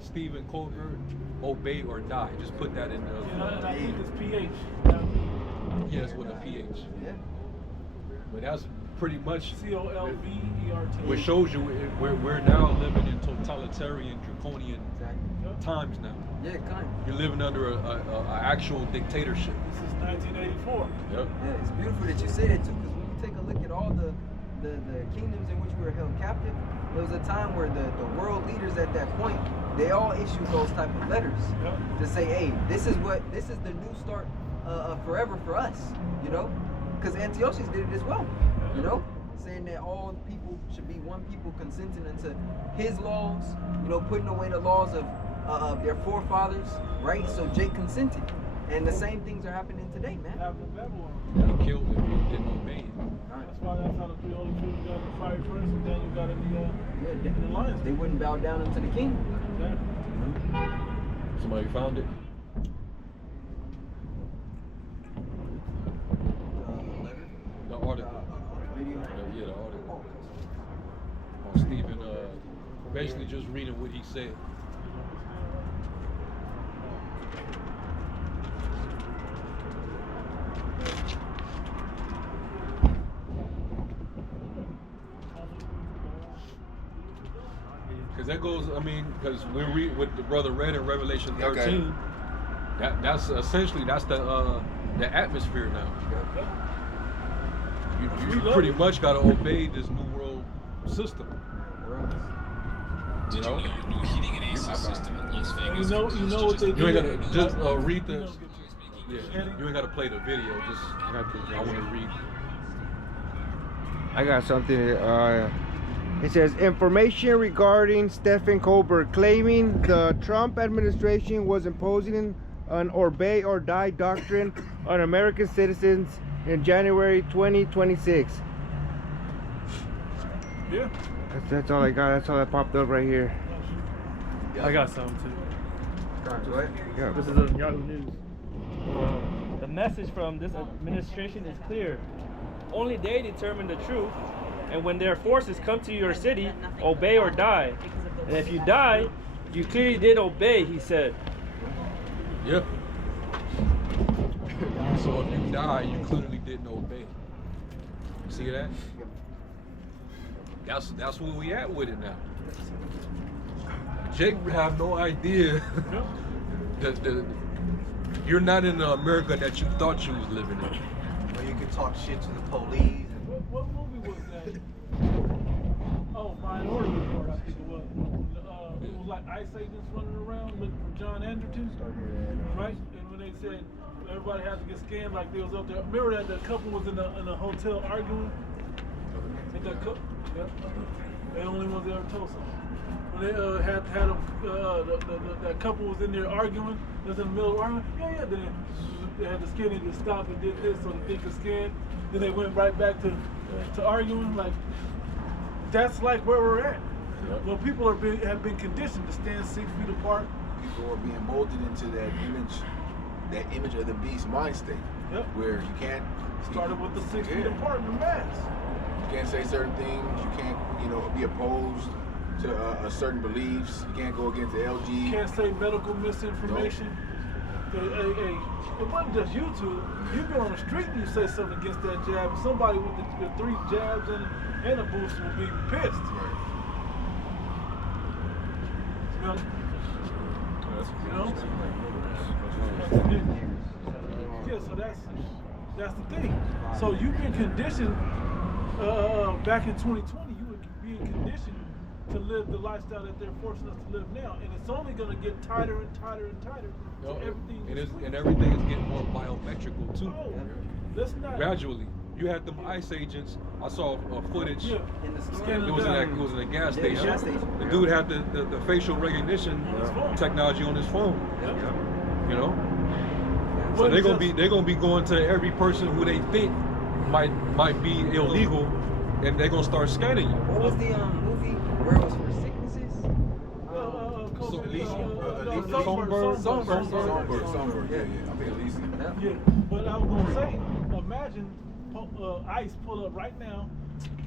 Stephen Colbert, obey or die. Just put that in there. Yeah, I think it's PH. Yes, with a PH. Yeah. But that's pretty much COLVERT. what shows you we're now living in totalitarian, draconian times now. Yeah, kind of. You're living under a actual dictatorship. This is 1984. Yep. Yeah, it's beautiful that you say that too, because when you take a look at all the kingdoms in which we were held captive, there was a time where the world leaders at that point, they all issued those type of letters to say, hey, this is the new start forever for us, you know? Because Antiochus did it as well, you know? Saying that all people should be one people consenting unto his laws, you know, putting away the laws of their forefathers, right? So Jake consented. And the same things are happening today, man. Happened in Babylon. You killed if you didn't obey it. That's how the three holy children got in the fiery furnace, and Daniel got in the lions. They wouldn't bow down unto the king. Exactly. Somebody found it. The article. Yeah, the article. On Stephen, basically just reading what he said. Because that goes, I mean, because we read what the brother read in Revelation 13. Okay. That's essentially the atmosphere now. You pretty much got to obey this new world system. Did you know a new heating and AC system in Las Vegas? You know what they do. You ain't gotta just read the. Yeah, you ain't gotta play the video. Just I want to read. I got something. It says information regarding Stephen Colbert claiming the Trump administration was imposing an obey or die doctrine on American citizens in January 2026. Yeah. That's all I got. That's all that popped up right here. I got something too. Go ahead. Yeah. This is on Yahoo News. The message from this administration is clear. Only they determine the truth, and when their forces come to your city, obey or die. And if you die, you clearly did obey, he said. Yep. So if you die, you clearly didn't obey. See that? That's where we at with it now. Jake would have no idea that you're not in the America that you thought you was living in. Or you could talk shit to the police. What movie was that? Oh, Minority Report, I think it was. It was like ICE agents running around looking for John Anderton, right? And when they said everybody had to get scanned, like they was up there. Remember that the couple was in a hotel arguing? And that couple, they the only ones that ever told something. When they had them, that couple was in there arguing. They was in the middle of arguing. Yeah. Then they had the scan. They just stopped and did this so that they could scan. Then they went right back to arguing. Like that's like where we're at. Well, people have been conditioned to stand 6 feet apart. People are being molded into that image of the beast mind state. Yep. Where you can't. Started with the 6 feet apart in the mask. You can't say certain things. You can't, be opposed to certain beliefs. You can't go against the LG. You can't say medical misinformation. Hey, it wasn't just you two. You go on the street and you say something against that jab, somebody with the 3 jabs and a booster will be pissed. Yeah, so that's the thing. So you've been conditioned back in 2020. You were being conditioned to live the lifestyle that they're forcing us to live now, and it's only going to get tighter and tighter and tighter. So And everything is getting more biometrical too. Oh, let's not. Gradually, you had them ICE agents. I saw footage. Yeah. It was in a gas station. The dude had the facial recognition technology on his phone. You know. So they're gonna be going to every person who they think might be illegal, and they're gonna start scanning you. What was the movie where it was for sicknesses? Songbird. Yeah. I think Elysium. Yeah, but I was gonna say, imagine ICE pull up right now,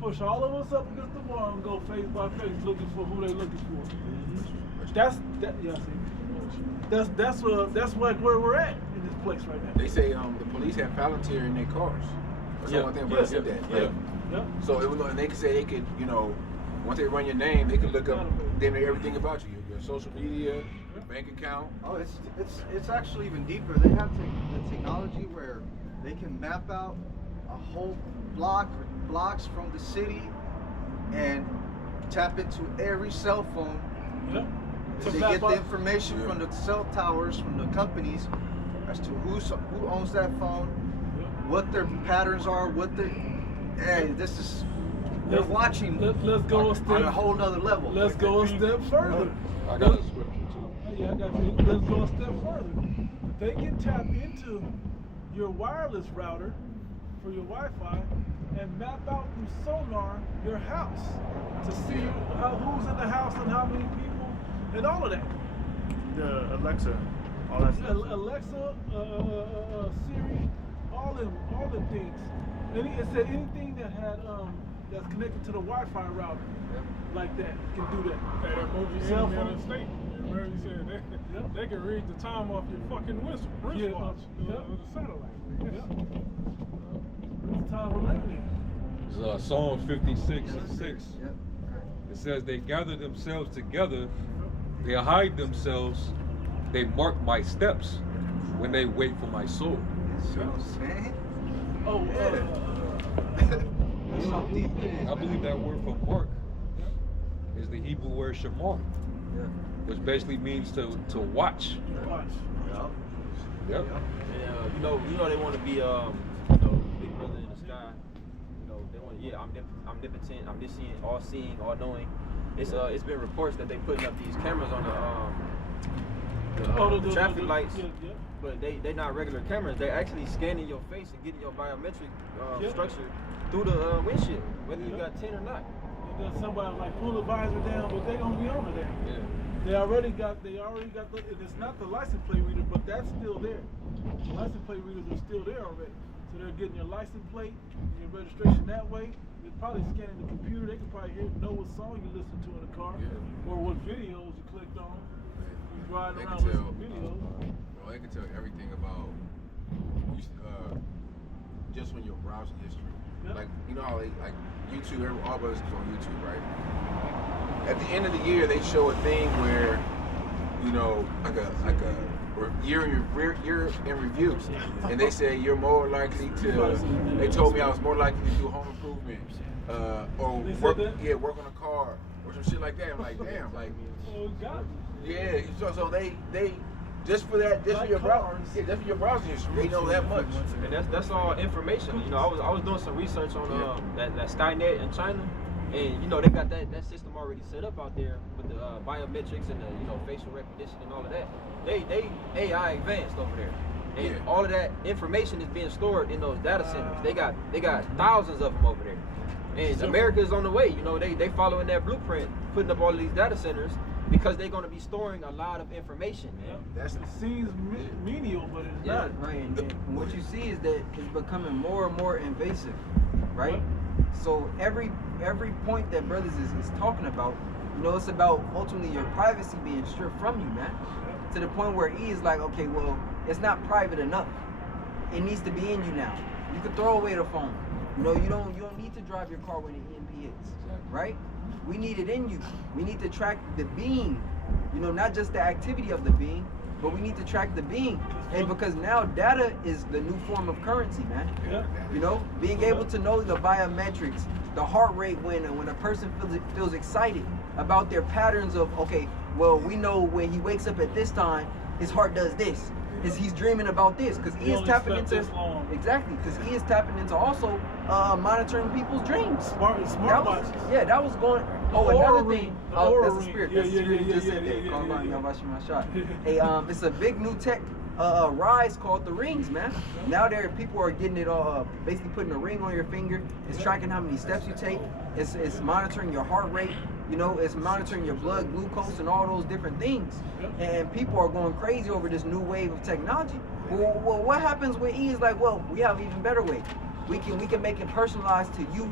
push all of us up against the wall, and go face by face looking for who they looking for. That's that. Yeah, see, that's like where we're at in this place right now. They say the police have Palantir in their cars. That's the only thing brother said that. Yeah. Like, Yeah. so and they could say they could, you know, once they run your name, they can look up damn near everything about you, your social media, your bank account. Oh, it's actually even deeper. They have the technology where they can map out a whole block or blocks from the city and tap into every cell phone. Yep. They get the information from the cell towers, from the companies, as to who owns that phone, what their patterns are, what their. Hey, this is. They're watching. Let's go a step on a whole nother level. Let's go a step further. I got a scripture too. Yeah, I got you. Let's go a step further. They can tap into your wireless router for your Wi-Fi and map out through sonar your house to see who's in the house and how many people and all of that. The Alexa, all that stuff. Alexa, Siri, all them things. And it said anything that had that's connected to the Wi-Fi router, like that, can do that. Hey, that movie Cell Enemy of phone. the State. Remember you said they can read the time off your fucking wristwatch with a satellite. It's time we're living in. It's Psalm 56:6. It says they gather themselves together, they hide themselves, they mark my steps when they wait for my soul. Oh, I believe that word for mark is the Hebrew word shamar, which basically means to watch. watch. Yep. And, you know they want to be, big brother in the sky. You know, they want, omnipotent, omniscient, all-seeing, all-knowing. It's been reports that they putting up these cameras on the traffic lights, but they not regular cameras. They actually scanning your face and getting your biometric structure through the windshield, whether you got 10 or not. There's somebody like pull the visor down, but they gonna be over there. Yeah. They already got the, and it's not the license plate reader, but that's still there. The license plate readers are still there already. So they're getting your license plate, and your registration that way. They're probably scanning the computer. They can probably know what song you listen to in the car, or what videos you clicked on. You riding around listening to videos. Well, they can tell everything about just when your browsing history. Like, you know how like YouTube, all of us is on YouTube, right? At the end of the year, they show a thing where, you know, like a year in review, and they say you're more likely to. They told me I was more likely to do home improvement, or work on a car, or some shit like that. I'm like, damn, like, Oh, God. yeah. So they just for that, just for your browser, just for your browsing history, they know that much. And that's all information. You know, I was doing some research on that Skynet in China, and you know they got that system already set up out there with the biometrics and the facial recognition and all of that. They AI advanced over there, and all of that information is being stored in those data centers. They got thousands of them over there, and America is on the way. You know, they following that blueprint, putting up all of these data centers, because they're going to be storing a lot of information, man. It seems menial, but it's not. Right, and what you see is that it's becoming more and more invasive, right? So every point that brothers is talking about, you know, it's about ultimately your privacy being stripped from you, man. To the point where E is like, okay, well, it's not private enough. It needs to be in you now. You can throw away the phone. You know, you don't need to drive your car when the EMP hits, right? We need it in you. We need to track the being, you know, not just the activity of the being, but we need to track the being. And because now data is the new form of currency, man. You know, being able to know the biometrics, the heart rate when a person feels excited about their patterns of, okay, well, we know when he wakes up at this time, his heart does this. He's dreaming about this, because he is tapping into exactly, because he is tapping into also monitoring people's dreams. Smart watches. Yeah, that was going. Oh, another thing. That's a spirit. That's a spirit. Yeah, Just said that. Call by y'all watching my shot. Hey, it's a big new tech rise called the rings, man. Now people are getting it all. Basically putting a ring on your finger. It's tracking how many steps you take. It's monitoring your heart rate. You know, it's monitoring your blood glucose and all those different things. And people are going crazy over this new wave of technology. Well, what happens when E is like, well, we have an even better way. We can make it personalized to you,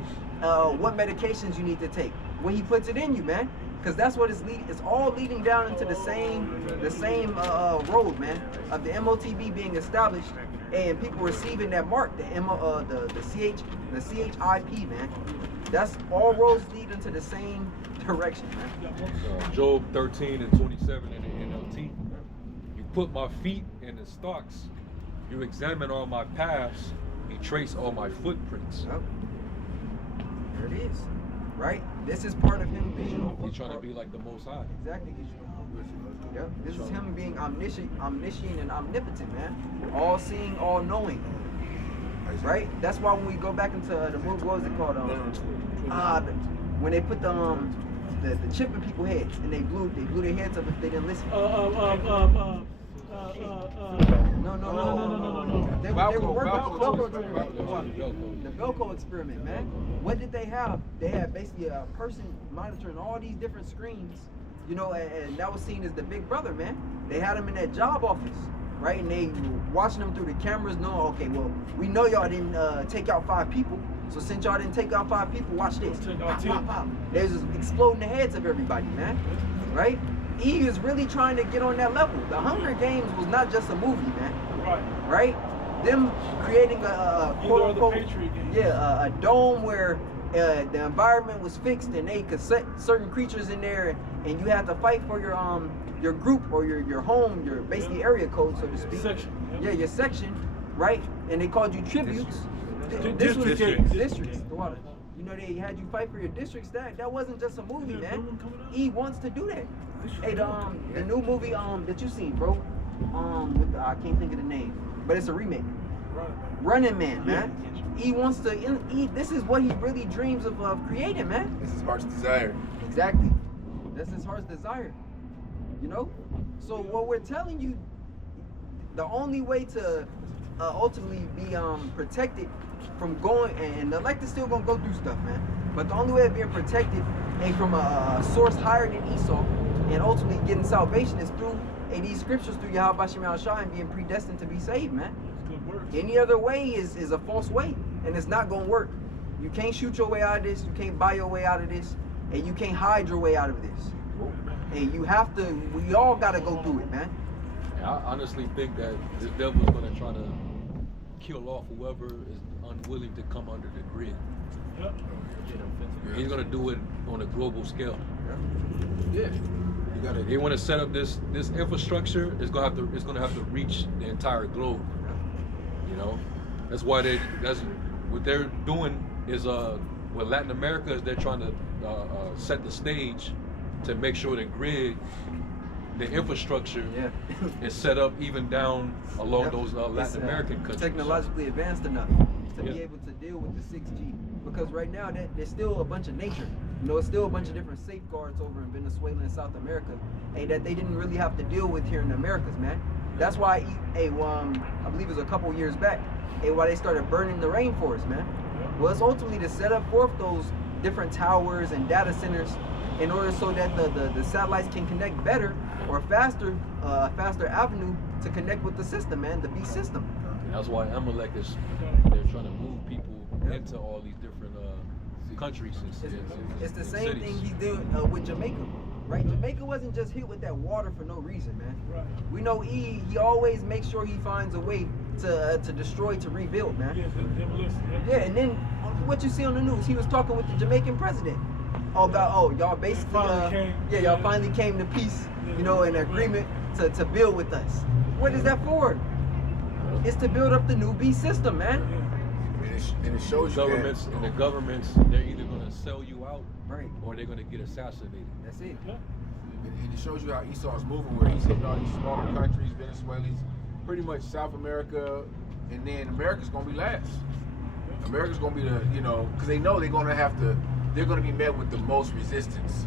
what medications you need to take. When he puts it in you, man, Because that's what it's leading. It's all leading down into the same road, man, of the MOTB being established and people receiving that mark, the CHIP, man. That's all roads lead into the same direction, man. Job 13 and 27 in the NLT. You put my feet in the stocks. You examine all my paths. You trace all my footprints. Yep. There it is. Right? This is part of him being. He's trying to be like the Most High. Exactly. Yep. This is him being omniscient and omnipotent, man. All seeing, all knowing. Right? That's why when we go back into the movie, what was it called? When they put the chip in people's heads and they blew their heads up if they didn't listen. No. They were working the Velcro experiment, man. What did they have? They had basically a person monitoring all these different screens, you know, and that was seen as the big brother, man. They had him in that job office, right? And they were watching them through the cameras, knowing, okay, well, we know y'all didn't take out 5 people, so since y'all didn't take out 5 people, watch this. Pop, pop, pop. They was just exploding the heads of everybody, man, right? He is really trying to get on that level. The Hunger Games was not just a movie, man. Right? Them creating a quote unquote, a dome where the environment was fixed and they could set certain creatures in there, and you had to fight for your group or your home, your basically area code, so to speak. Section. Yeah, your section, right? And they called you tributes. Districts. You know, they had you fight for your districts. That wasn't just a movie, man. He wants to do that. Hey, the new movie that you seen, bro. I can't think of the name, but it's a remake. Running Man, man. He wants to. This is what he really dreams of creating, man. This is his heart's desire. Exactly. That's his heart's desire. You know. So what we're telling you, the only way to ultimately be protected from going, and the elect is still gonna go do stuff, man. But the only way of being protected and from a source higher than Esau, and ultimately getting salvation is through these scriptures, through Yahweh Shem Shai, and being predestined to be saved, man. Any other way is a false way, and it's not gonna work. You can't shoot your way out of this, you can't buy your way out of this, and you can't hide your way out of this. And you have to, we all gotta go through it, man. I honestly think that the devil's gonna try to kill off whoever is unwilling to come under the grid. Yep. He's gonna do it on a global scale. Yeah. They want to set up this infrastructure. It's gonna have to reach the entire globe. You know, that's why that's what they're doing is with Latin America is they're trying to set the stage to make sure the grid, the infrastructure is set up even down along those Latin American countries. Technologically advanced enough to be able to deal with the 6G. Because right now there's still a bunch of nature. You know, it's still a bunch of different safeguards over in Venezuela and South America, that they didn't really have to deal with here in the Americas, man. That's why, I believe it was a couple years back, why they started burning the rainforest, man. Well, it's ultimately to set up forth those different towers and data centers in order so that the satellites can connect better or faster avenue to connect with the system, man, the B system. And that's why Amalek they're trying to move people into all these different countries. It's the same thing he's doing with Jamaica, right? Jamaica wasn't just hit with that water for no reason, man. Right. We know he always makes sure he finds a way to destroy, to rebuild, man. Yeah, and then what you see on the news, he was talking with the Jamaican president about, y'all basically, y'all finally came to peace, you know, an agreement to build with us. What is that for? It's to build up the new B system, man. And it shows the governments, they're either going to sell you out, or they're going to get assassinated. That's it. And it shows you how Esau's moving, where he's hitting all these smaller countries, Venezuelans, pretty much South America, and then America's going to be last. America's going to be because they know they're going to be met with the most resistance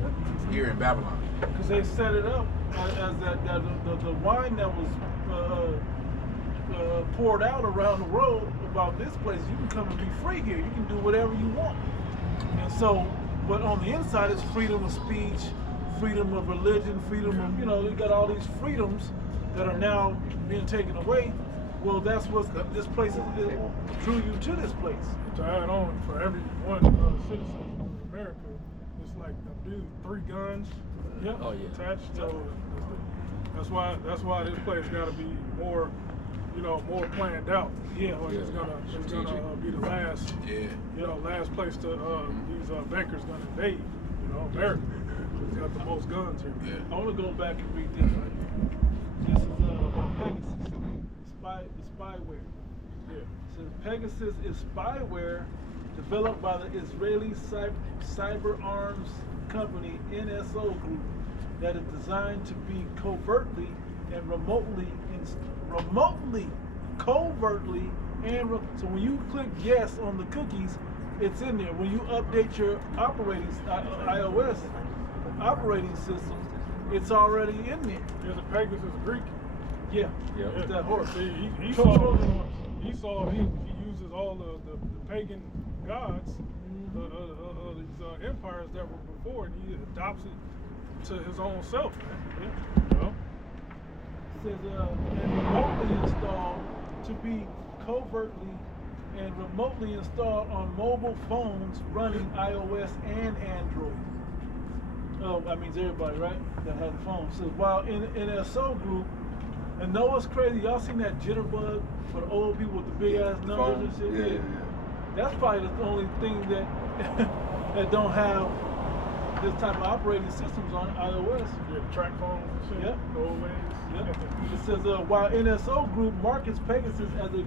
here in Babylon. Because they set it up as the wine that was poured out around the road about this place. You can come and be free here. You can do whatever you want. And so, but on the inside, it's freedom of speech, freedom of religion, freedom of, you got all these freedoms that are now being taken away. Well, that's what this place drew you to this place. To add on, for every one citizen of America, it's like 3 guns. Yep. Oh, yeah. Attached. So that's why this place got to be more, more planned out. Yeah. Like it's gonna Strategic. be the last, last place to these bankers gonna invade. America. It's got the most guns here. Yeah. I want to go back and read this right here. This is Pegasus, the spyware. Yeah. It says Pegasus is spyware developed by the Israeli cyber arms company NSO Group that is designed to be covertly and covertly so when you click yes on the cookies, it's in there. When you update your iOS operating system, it's already in there. There's a Pegasus Greek. Yeah, Yeah. it's that horse. See, he uses all the pagan gods, these empires that were before, and he adopts it to his own self. It says and remotely installed to be covertly and remotely installed on mobile phones running iOS and Android. Oh, that means everybody, right? That has a phone. So while in NSO Group, and know what's crazy? Y'all seen that jitterbug for the old people with the big ass numbers and shit? Yeah. That's probably the only thing that that don't have this type of operating systems on iOS. Yeah, the track phones and shit. Yep. The old ways. Yep. It says, while NSO Group markets Pegasus as a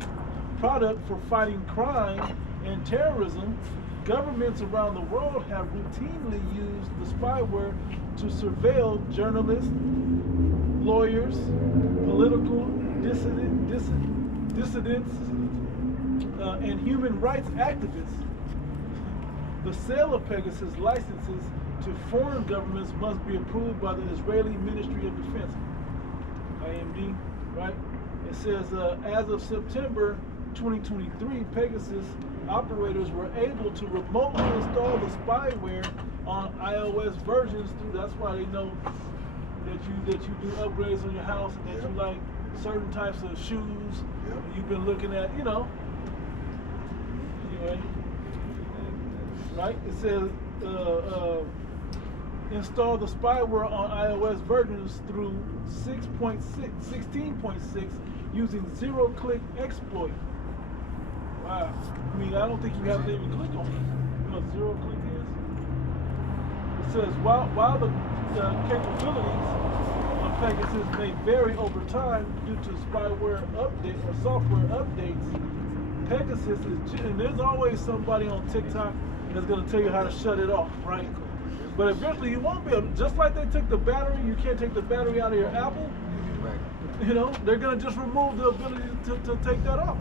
product for fighting crime and terrorism, governments around the world have routinely used the spyware to surveil journalists, lawyers, political dissidents, and human rights activists. The sale of Pegasus licenses to foreign governments must be approved by the Israeli Ministry of Defense. IMD, right? It says, as of September 2023, Pegasus operators were able to remotely install the spyware on iOS versions through. That's why they know that you do upgrades on your house and that you like certain types of shoes. You've been looking at, anyway. Right? It says install the spyware on iOS versions through 16.6 using zero-click exploit. Wow. I mean, I don't think you have to even click on it. You know what zero-click is? It says, while the capabilities of Pegasus may vary over time due to spyware update or software updates, Pegasus is, and there's always somebody on TikTok that's going to tell you how to shut it off, right? But eventually you won't be able, just like they took the battery, you can't take the battery out of your Apple. Right. They're going to just remove the ability to take that off.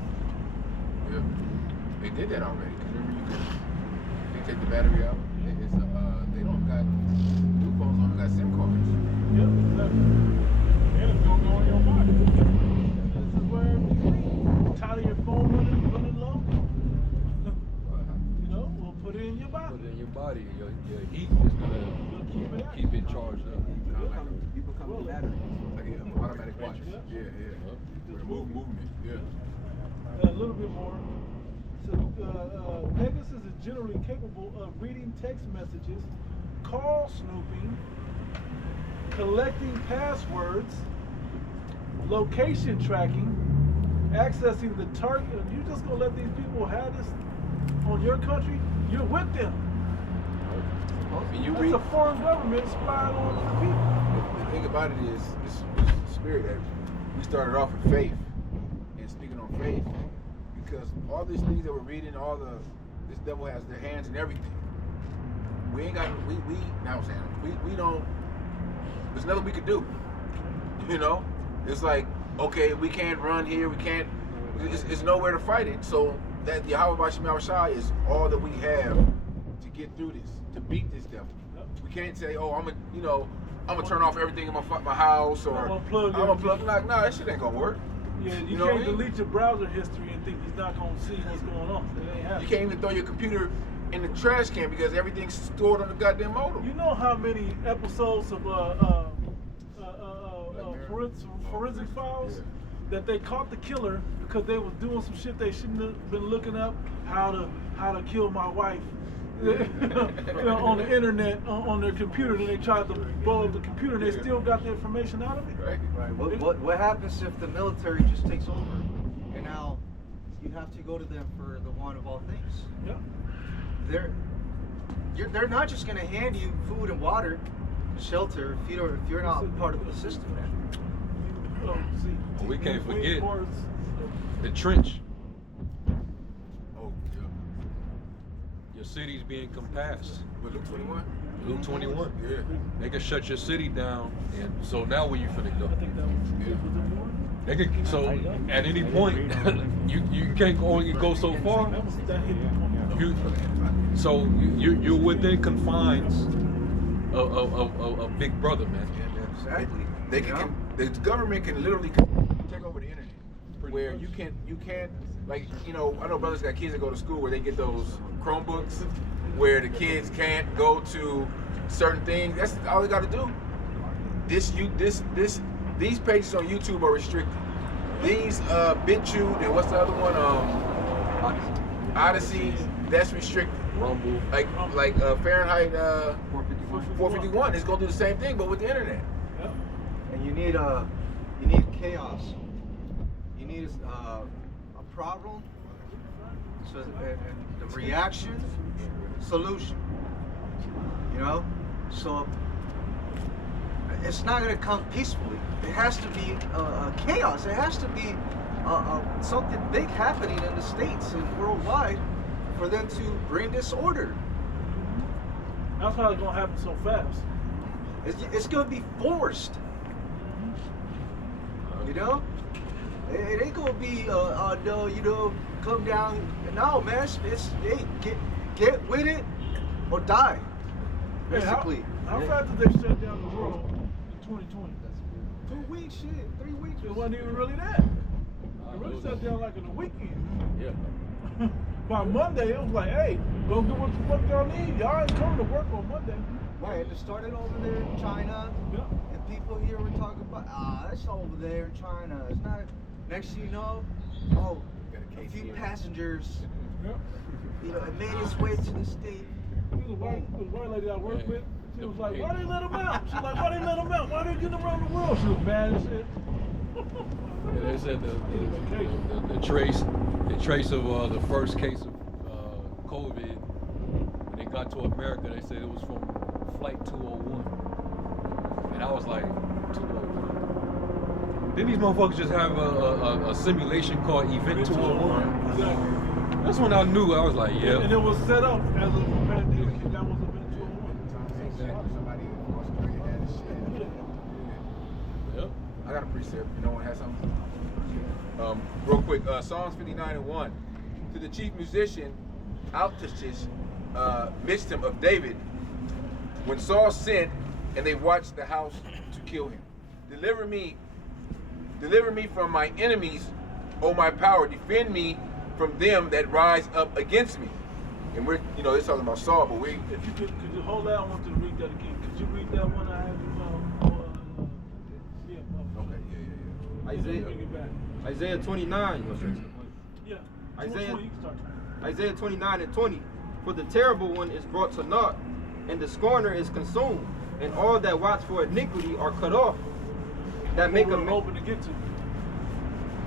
Yeah. They did that already. Cause remember they take the battery out. They don't got new phones only got SIM cards. Yep, exactly. And it's gonna go on your body. This is where everything. Tired of your phone running low. We'll put it in your body. Put it in your body. Your heat is gonna keep it charged up. You become a battery. Like automatic watch. Yeah. Movement. Yeah. A little bit more. So, Pegasus is generally capable of reading text messages, call snooping, collecting passwords, location tracking, accessing the target. You just gonna let these people have this on your country? You're with them. And you That's read. a foreign government spying on the people. The thing about it is, it's spirit that we started off with faith and speaking on faith, because all these things that we're reading, this devil has their hands in everything. We ain't got we now saying we don't. There's nothing we could do. It's like, okay, we can't run here. We can't. It's nowhere to fight it. So that Yahweh Bashim Yahushua is all that we have to get through this, to beat this devil. We can't say, oh, I'm gonna turn off everything in my house, or I'm gonna plug. Like, nah, that shit ain't gonna work. Yeah, you know can't what I mean? delete your browser history and think he's not gonna see what's going on. It ain't happening. You can't even throw your computer in the trash can because everything's stored on the goddamn modem. You know how many episodes of forensic files that they caught the killer because they was doing some shit they shouldn't have been looking up, how to kill my wife on the internet, on their computer, and they tried to blow up the computer, and they still got the information out of it. Right. What happens if the military just takes over, and now you have to go to them for the want of all things? Yeah. They're not just gonna hand you food and water, shelter if you're not part of the system, man. Well, we can't forget the trench. Oh, yeah. Your city's being compassed. With Luke 21? Luke 21. Yeah. They can shut your city down, and so now where you finna go? I think that was They can, so at any point, you can't only go so far. You're within confines of Big Brother, man. Exactly. The government can literally take over the internet, where you can't like, you know, I know brothers got kids that go to school where they get those Chromebooks where the kids can't go to certain things. That's all they got to do. These pages on YouTube are restricted. These BitChute and what's the other one? Odyssey, that's restricted. Rumble. Like Fahrenheit 451 is gonna do the same thing, but with the internet. And you need chaos. You need a problem, so the reaction, solution. You know, so it's not gonna come peacefully. It has to be chaos. It has to be something big happening in the States and worldwide for them to bring this order. That's how it's gonna happen so fast. It's gonna be forced. You know, it ain't gonna be no, you know, come down. No, man, it's hey, get with it or die. Basically. How fast did they shut down the world in 2020? 2 weeks, shit, 3 weeks. It wasn't even really that. It really shut down like in a weekend. Yeah. By Monday, it was like, hey, go do what the fuck y'all need. Y'all ain't coming to work on Monday. Right, and it started over there in China. Yeah. And people here were talking about, that's over there in China. It's not. Next thing you know, a few passengers, Yeah. you know, it made its way to the state. There was a white lady I worked with. She was like, why they let him out? She's like, why they let him out? Why they getting around the world? She was mad as shit. Yeah, they said the trace of the first case of COVID, when they got to America, they said it was from flight 201. And I was like, 201? Didn't these motherfuckers just have a simulation called Event 201? Exactly. That's when I knew. I was like, yeah. And it was set up as a pandemic. That was Event 201. Yep. I got a precept. You know one has something? Real quick, Psalms 59:1. To the chief musician, Altishis, Mistim of David, when Saul sent and they watched the house to kill him. Deliver me from my enemies, O my power. Defend me from them that rise up against me. And we're, you know, they're talking about Saul, but we. If you could you hold that? I want you to read that again. Could you read that one I had? Isaiah, Bring it back. Isaiah 29. Yeah. Isaiah- 20, you can start. Isaiah 29:20. For the terrible one is brought to naught, and the scorner is consumed, and all that watch for iniquity are cut off. That make a man, open to get to.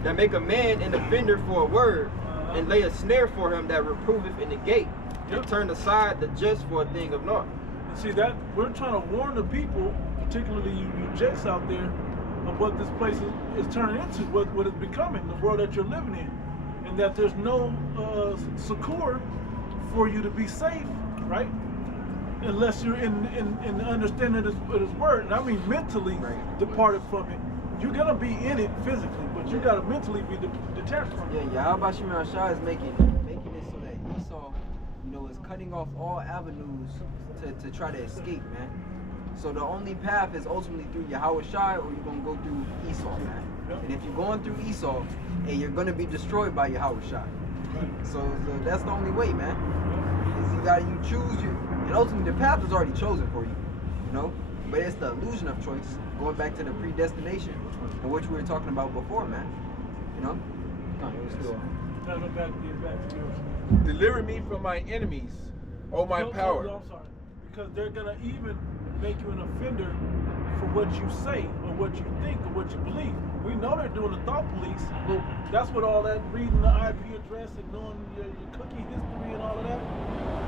that make a man an offender for a word, and lay a snare for him that reproveth in the gate, and turn aside the just for a thing of naught. And see that we're trying to warn the people, particularly you jets out there, of what this place is turning into, what it's becoming, the world that you're living in, and that there's no succor for you to be safe, right? Unless you're in the understanding of this word, and I mean mentally departed from it. You're gonna be in it physically, but you gotta mentally be detached from it. Yeah, Yahweh Shemar Shah is making it so that Esau, you know, is cutting off all avenues to try to escape, man. So the only path is ultimately through Yahweh Shai, or you're gonna go through Esau, man. And if you're going through Esau, hey, you're gonna be destroyed by Yahweh Shai. So that's the only way, man. Is you choose your, and ultimately the path is already chosen for you, you know. But it's the illusion of choice, going back to the predestination, in which we were talking about before, man. You know. Get back to yours. Deliver me from my enemies, Oh, my No, power. No, I'm sorry. Because they're gonna even make you an offender for what you say or what you think or what you believe. We know they're doing the thought police, but that's what all that reading the IP address and knowing your cookie history and all of that.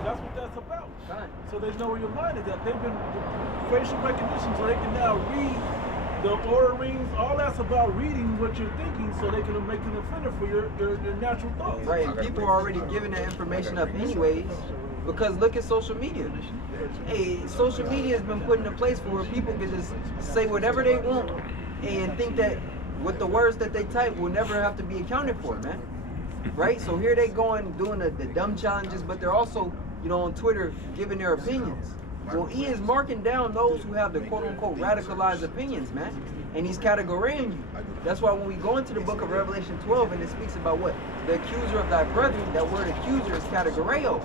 That's what that's about. Fine. So they know where your mind is at. They've been facial recognition, so they can now read the order rings. All that's about reading what you're thinking, so they can make an offender for your natural thoughts. Right, and people are already giving that information up anyways, because look at social media. Hey, social media has been put in a place where people can just say whatever they want and think that with the words that they type will never have to be accounted for, man. Right? So here they going doing the dumb challenges, but they're also, you know, on Twitter giving their opinions. Well, he is marking down those who have the quote-unquote radicalized opinions, man. And he's categorizing you. That's why when we go into the book of Revelation 12 and it speaks about what? The accuser of thy brethren, that word accuser is categoreo.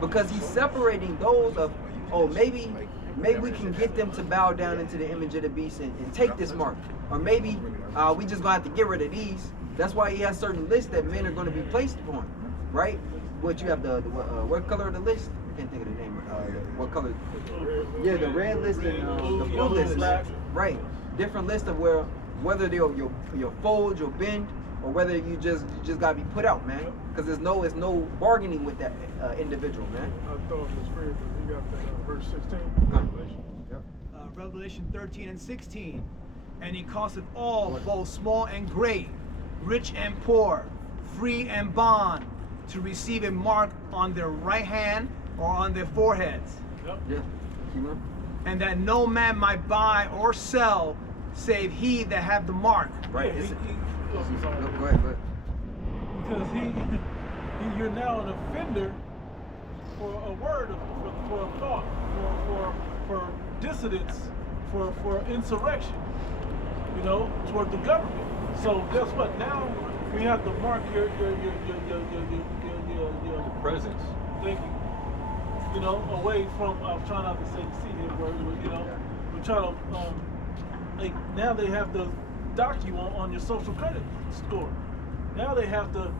Because he's separating those of, oh, maybe we can get them to bow down into the image of the beast and take this mark. Or maybe we just gonna have to get rid of these. That's why he has certain lists that men are gonna be placed upon, right? What you have what color of the list? I can't think of the name. What color? Yeah, the red list and the blue list. Right. Different list of whether you'll fold, you'll bend, or whether you just gotta be put out, man. Because there's no bargaining with that individual, man. I thought it was fair, but you got that verse 16. Revelation. Yep. Revelation 13 and 16. And he causeth all, both small and great, rich and poor, free and bond, to receive a mark on their right hand or on their foreheads. Yep. Yeah. Keep on. And that no man might buy or sell save he that have the mark. Right. Yeah, sorry. No, go ahead. Because you're now an offender for a word, for a thought, for dissidence, for insurrection, you know, toward the government. So guess what? Now we have to mark your presence. Thank you. You know, away from. I'm trying not to say the C here word, but you know, we're trying to. Like now they have to dock you on your social credit score. Now they have to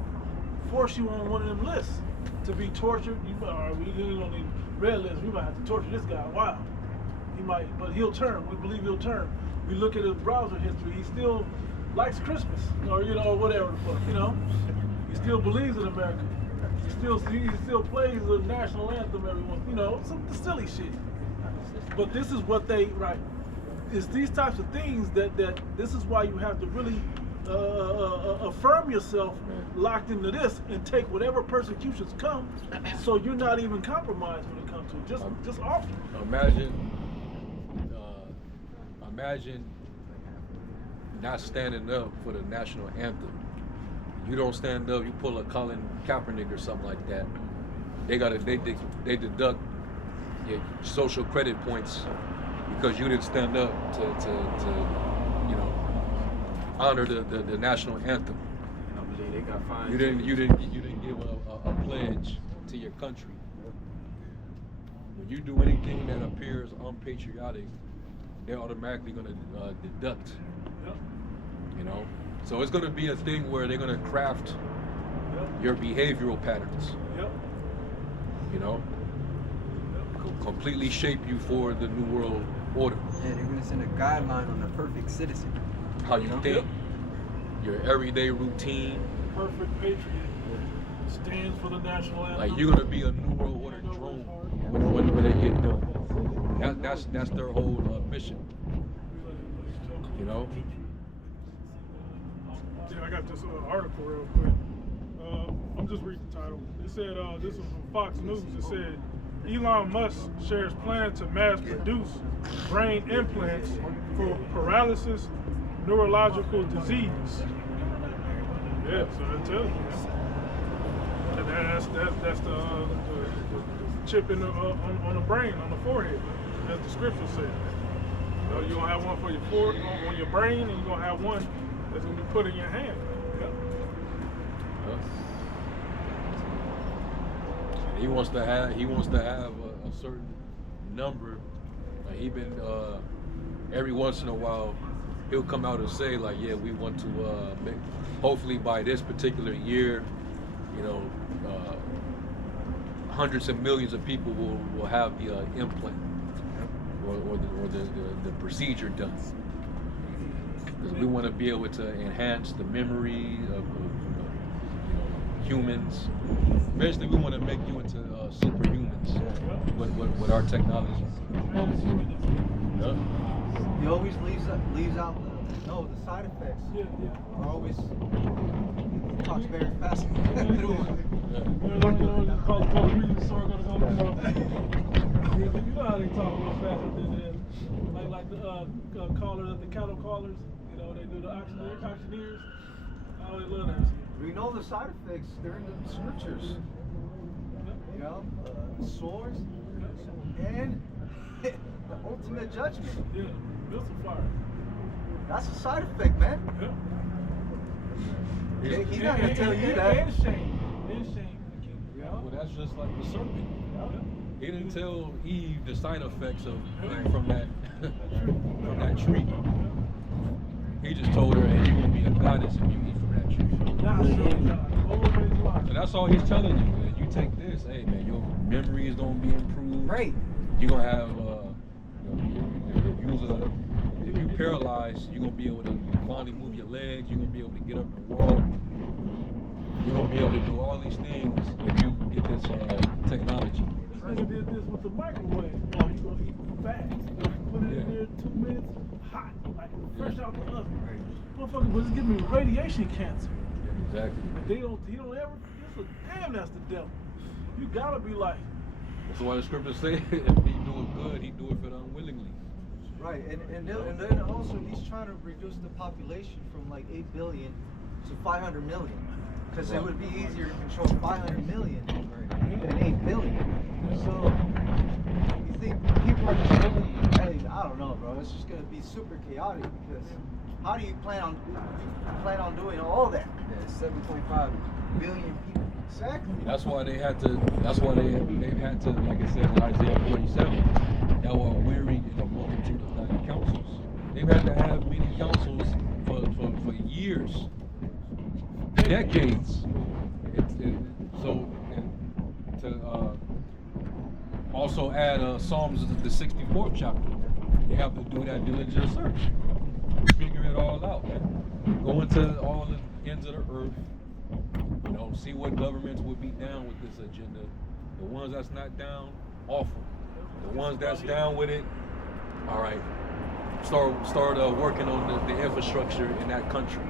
force you on one of them lists to be tortured. We don't need red list. We might have to torture this guy. Wow. He might, but he'll turn. We believe he'll turn. We look at his browser history. He still likes Christmas, or you know, whatever the fuck. You know, he still believes in America. He still plays the national anthem every once. You know, some silly shit. But this is what they right. It's these types of things that this is why you have to really affirm yourself locked into this and take whatever persecutions come, so you're not even compromised when it comes to it. Just offer. Imagine not standing up for the national anthem. You don't stand up, you pull a Colin Kaepernick or something like that. They deduct your social credit points because you didn't stand up to you know, honor the national anthem. I believe they got fined. You didn't give a pledge to your country. When you do anything that appears unpatriotic, they're automatically going to deduct. Yep. You know, so it's going to be a thing where they're going to craft your behavioral patterns. Yep. You know, completely shape you for the new world order. Yeah, they're gonna send a guideline on the perfect citizen. How you think, Yep. your everyday routine. Perfect patriot stands for the national anthem. Like you're gonna be a new world order drone when they get done. That's their whole mission. You know. Yeah, I got this article real quick. I'm just reading the title. It said, this is from Fox News. It said, Elon Musk shares plan to mass produce brain implants for paralysis, neurological disease. Yeah, so that tells you. And that's the chip in on the brain, on the forehead, as the scripture said. So you're gonna have one for your on your brain, and you're gonna have one that's gonna be put in your hand. Yep. He wants to have a certain number. Like he been every once in a while he'll come out and say like, yeah, we want to hopefully by this particular year, you know, hundreds of millions of people will have the implant or the procedure done. Because we want to be able to enhance the memory of humans. Eventually, we want to make you into superhumans with our technology. Yeah. He always leaves out the side effects. Yeah. Are always talks very fast. Call the police, sorry, gonna go. You know how they talk real fast than that. Like the callers, the cattle callers. You know, they do the auctioneers. Oh, they love that shit. We know the side effects. They're in the scriptures. You know, swords and the ultimate judgment. Yeah, missile fire. That's a side effect, man. Yeah. He's not gonna tell you that. And shame. Yeah. Well, that's just like the serpent. He didn't tell Eve the side effects of from that tree. He just told her, "Hey, you're gonna be a goddess if you eat from that tree." So that's all he's telling you. Man. You take this, hey man, your memory is gonna be improved. Right. You're gonna have, if you're paralyzed, you're gonna be able to finally move your legs. You're gonna be able to get up and walk. You're gonna be able to do all these things if you get this technology. This nigga did this with the microwave. Oh, you gonna eat fast? Put it in there 2 minutes, hot, like fresh out the oven. Motherfucker was giving me radiation cancer. Yeah, exactly. But he don't ever. Damn, that's the devil. You gotta be like. That's why the scriptures say, if he do it good, he do it for unwillingly. Right, and then also he's trying to reduce the population from like 8 billion to 500 million. Because it would be easier to control 500 million than 8 billion. So, you think people are just really, I don't know, bro. It's just going to be super chaotic because how do you plan on doing all that? Yeah, 7.5 billion people. Exactly. That's why they had to, like I said in Isaiah 47, thou art weary in the multitude of thy counsels. They've had to have many counsels for years, decades. Also add Psalms, the 64th chapter. They have to do that diligent search. Figure it all out, man. Go into all the ends of the earth. You know, see what governments would be down with this agenda. The ones that's not down, off them. The ones that's down with it, all right, start working on the infrastructure in that country.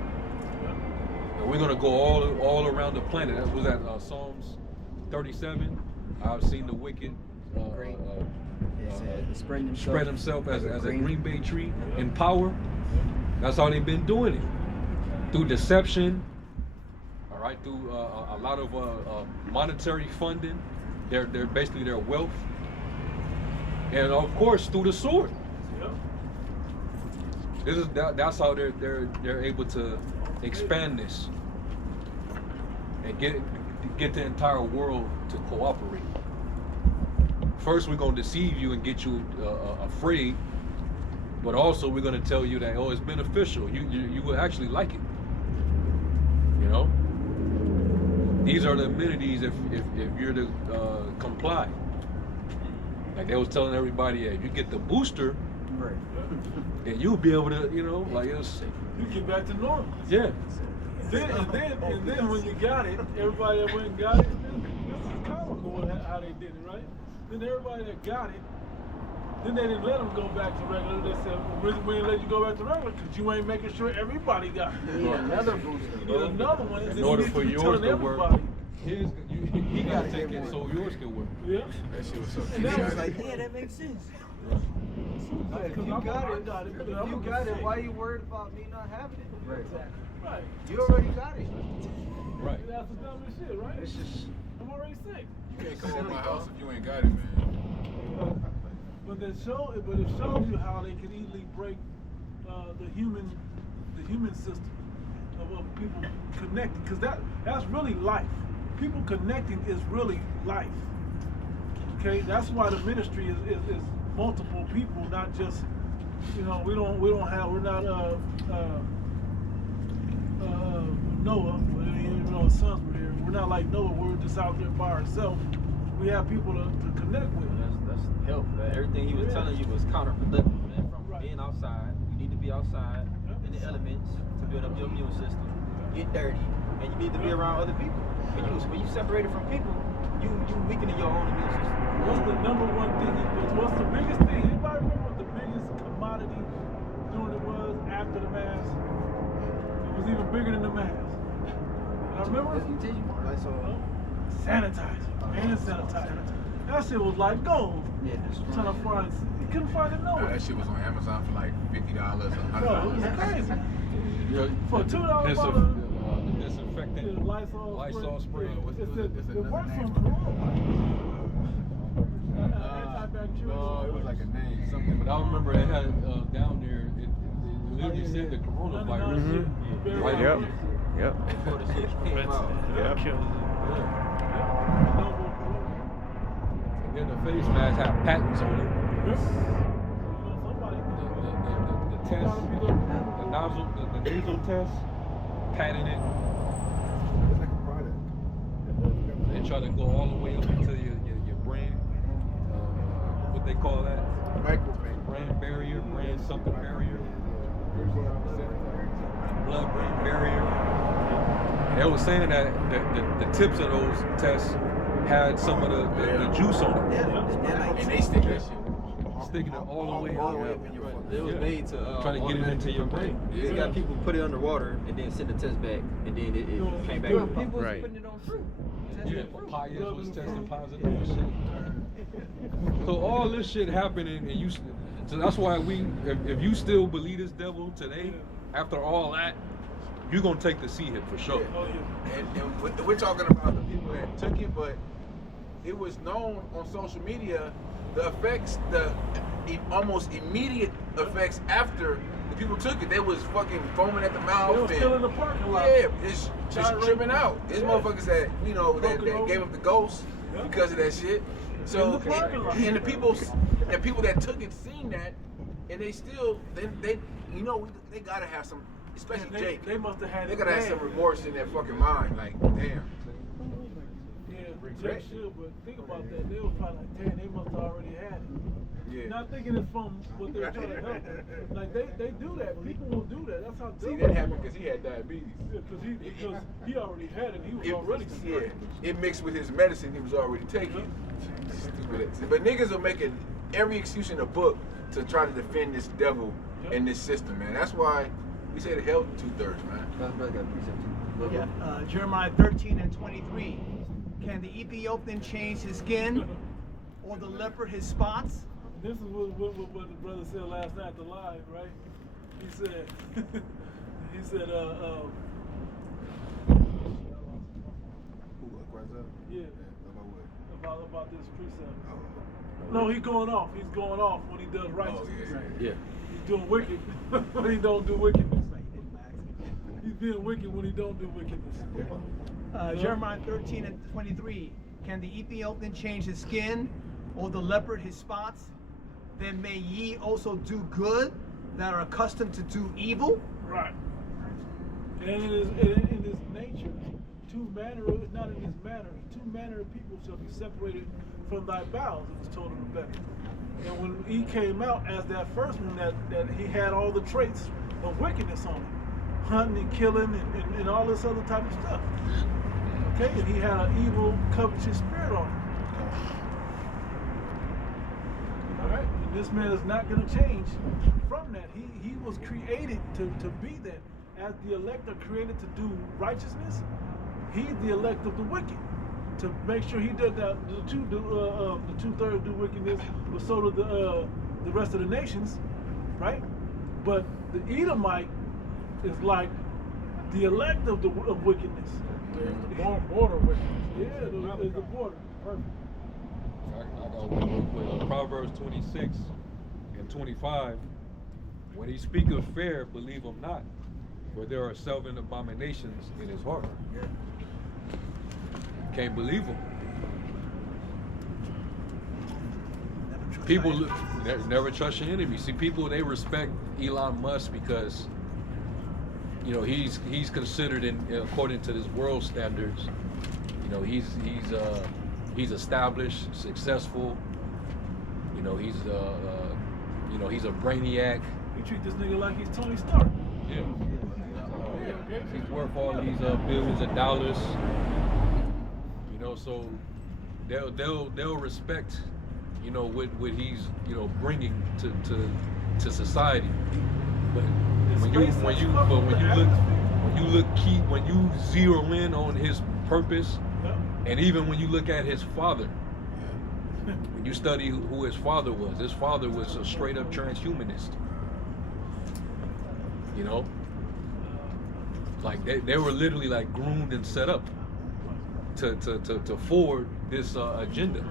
And we're gonna go all around the planet. That was at Psalms 37. I've seen the wicked spread himself as a green bay tree in power. That's how they've been doing it, through deception. All right, through a lot of monetary funding, their basically their wealth, and of course through the sword. That's how they're able to expand this and get the entire world to cooperate. First, we're gonna deceive you and get you afraid, but also we're gonna tell you that it's beneficial. You will actually like it. You know. These are the amenities if you're to comply. Like they was telling everybody, if you get the booster, Right. then you'll be able to, like it's. You get back to normal. Yeah. And then when you got it, everybody that went and got it, this is comical how they did it, right? Then everybody that got it, then they didn't let them go back to regular. They said, well, we didn't let you go back to regular because you ain't making sure everybody got it. You need another booster. You need another one. In order for yours to work, he got to take it so yours can work. Yeah. That shit was so And that was Like, yeah, that makes sense. If you got it, why are you worried about me not having it? Right. Right. You already got it. Right. That's the dumbest shit, right? It's just. I'm already sick. You can't come over my house if you ain't got it, man. But it shows you how they can easily break the human system of people connecting, because that's really life. People connecting is really life. Okay, that's why the ministry is multiple people, not just we're not Noah. Even though his sons were there, we're not like Noah. We're just out there by ourselves. we have people to connect with. That's help. Man. Everything he was telling you was counterproductive, man. From being outside, you need to be outside in the elements to build up your immune system. Get dirty, and you need to be around other people. When you separated from people, you weakening your own immune system. What's the number one thing? What's the biggest thing? Anybody remember what the biggest commodity during it was after the mask? It was even bigger than the mask. I remember sanitizer, hand sanitizer. That shit was like gold. Yeah, trying to find, you couldn't find it nowhere. That shit was on Amazon for like $50 or $100. Bro, it was crazy. For $2 the disinfectant, Lysol spray. spray. It works on corona. No, it was like a name, something. But I remember it had down there. It literally said the coronavirus. Right. Yep. Yep. Before the shit came out. Yep. And then the face mask had patents on it. The test, the nasal test, patented. It's like a product. They try to go all the way up into your brain. What they call that? Microphone. Brain barrier, brain something barrier. Blood-brain barrier. And they were saying that the tips of those tests had some of the juice on it. And they stick that shit. Sticking it all the way up. in your It was made to trying to get it into your brain. They got people put it underwater and then send the test back, and then it came back. People Right. putting it on fruit. Yeah, papayas was testing positive and shit. So all this shit happening, and so that's why if you still believe this devil today, after all that, you're gonna take the C hit for sure. And we're talking about the people that took it, but it was known on social media the effects, the almost immediate effects after the people took it. They was fucking foaming at the mouth. They was still in the parking lot. Yeah, it's just tripping out. There's motherfuckers that that gave up the ghost because of that shit. So and the people that took it seen that, and they still they gotta have some, especially Jake. They must have had. They gotta have some remorse in their fucking mind. Like, damn. Jake should, but think about that. They were probably like, damn, they must have already had it. Yeah. Not thinking it's from what they're trying to help. Like they do that. People will do that. That's how. See, that happened because he had diabetes. Yeah, because he already had it. He was already sick. Yeah, it mixed with his medicine he was already taking. Stupid. But niggas are making every excuse in the book to try to defend this devil and this system, man. That's why we say the hell 2/3, man. Yeah, Jeremiah 13:23. Can the Ethiopian change his skin, or the leopard his spots? This is what the brother said last night at the live, right? He said, yeah, about this precept. No, he's going off. He's going off when he does righteousness. Yeah. He's doing wicked when he don't do wickedness. He's being wicked when he don't do wickedness. Jeremiah 13:23. Can the Ethiopian change his skin, or the leopard his spots? Then may ye also do good that are accustomed to do evil. Right. And in his nature, it's not in his manner. 2 manner of people shall be separated from thy bowels, it was told in Rebecca. And when he came out as that first one, that he had all the traits of wickedness on him, hunting and killing and all this other type of stuff. Okay, and he had an evil, covetous spirit on him. All right, and this man is not going to change from that. He was created to be that. As the elect are created to do righteousness, he's the elect of the wicked. To make sure he did that, the 2/3 do wickedness, but so do the rest of the nations, right? But the Edomite is like the elect of wickedness. The border wickedness. Yeah, there's the border. Perfect. I got one real quick. Proverbs 26 and 25. When he speaketh fair, believe him not, for there are 7 abominations in his heart. Can't believe him. People never trust your enemy. See, people, they respect Elon Musk because, you know, he's considered according to this world standards, you know, he's he's established, successful. You know, he's a brainiac. You treat this nigga like he's Tony Stark. Yeah. He's worth all these billions of dollars. You know, so they'll respect, you know, what he's, you know, bringing to society. But when you zero in on his purpose, and even when you look at his father, when you study who his father was a straight up transhumanist. You know, like they were literally like groomed and set up to forward this agenda.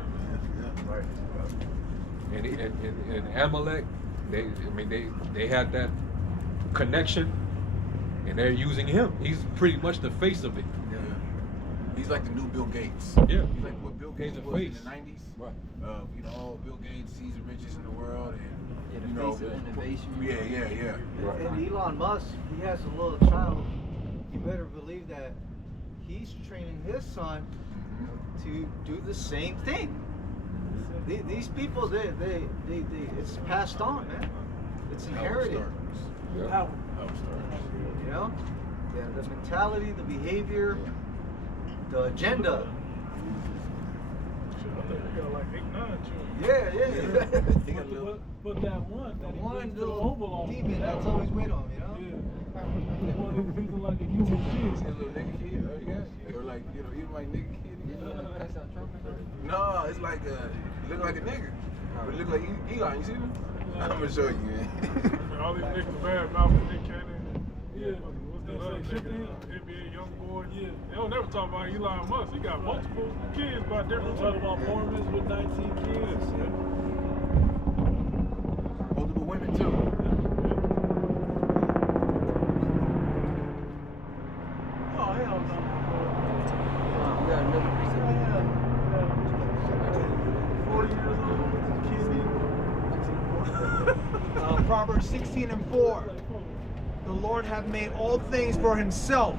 And Amalek, they had that connection, and they're using him. He's pretty much the face of it. Yeah. He's like the new Bill Gates. Yeah. He's like what Bill Gates He's the was face. in the 90s. Right. You know, Bill Gates sees the richest in the world, and The you know, face of innovation. yeah. Right. And Elon Musk, he has a little child. You better believe that he's training his son to do the same thing. These people, they it's passed on, man. It's inherited. Power. You know, the mentality, the behavior, the agenda. I think we got like 8, 9 children. Yeah. But that one, The that he one brings to the little Oval Office. demon that's always with him, you know? Yeah. The one who's feeling like a human See a kid. little nigga kid, oh, you got it? Or like, you know, even like nigga kid. No, it's like look like a nigga. But it look like Elon, you see him? I'm gonna show you, man. All these niggas bad mouth and Nick Cannon. Yeah. What's that other Shit, nigga? NBA young boy. Yeah. They don't never talk about Elon Musk. He got multiple kids by different Talk about Mormons with 19 kids. Multiple women too. Oh, hell no. We got another precept. 40 years old. Proverbs 16:4. The Lord hath made all things for himself,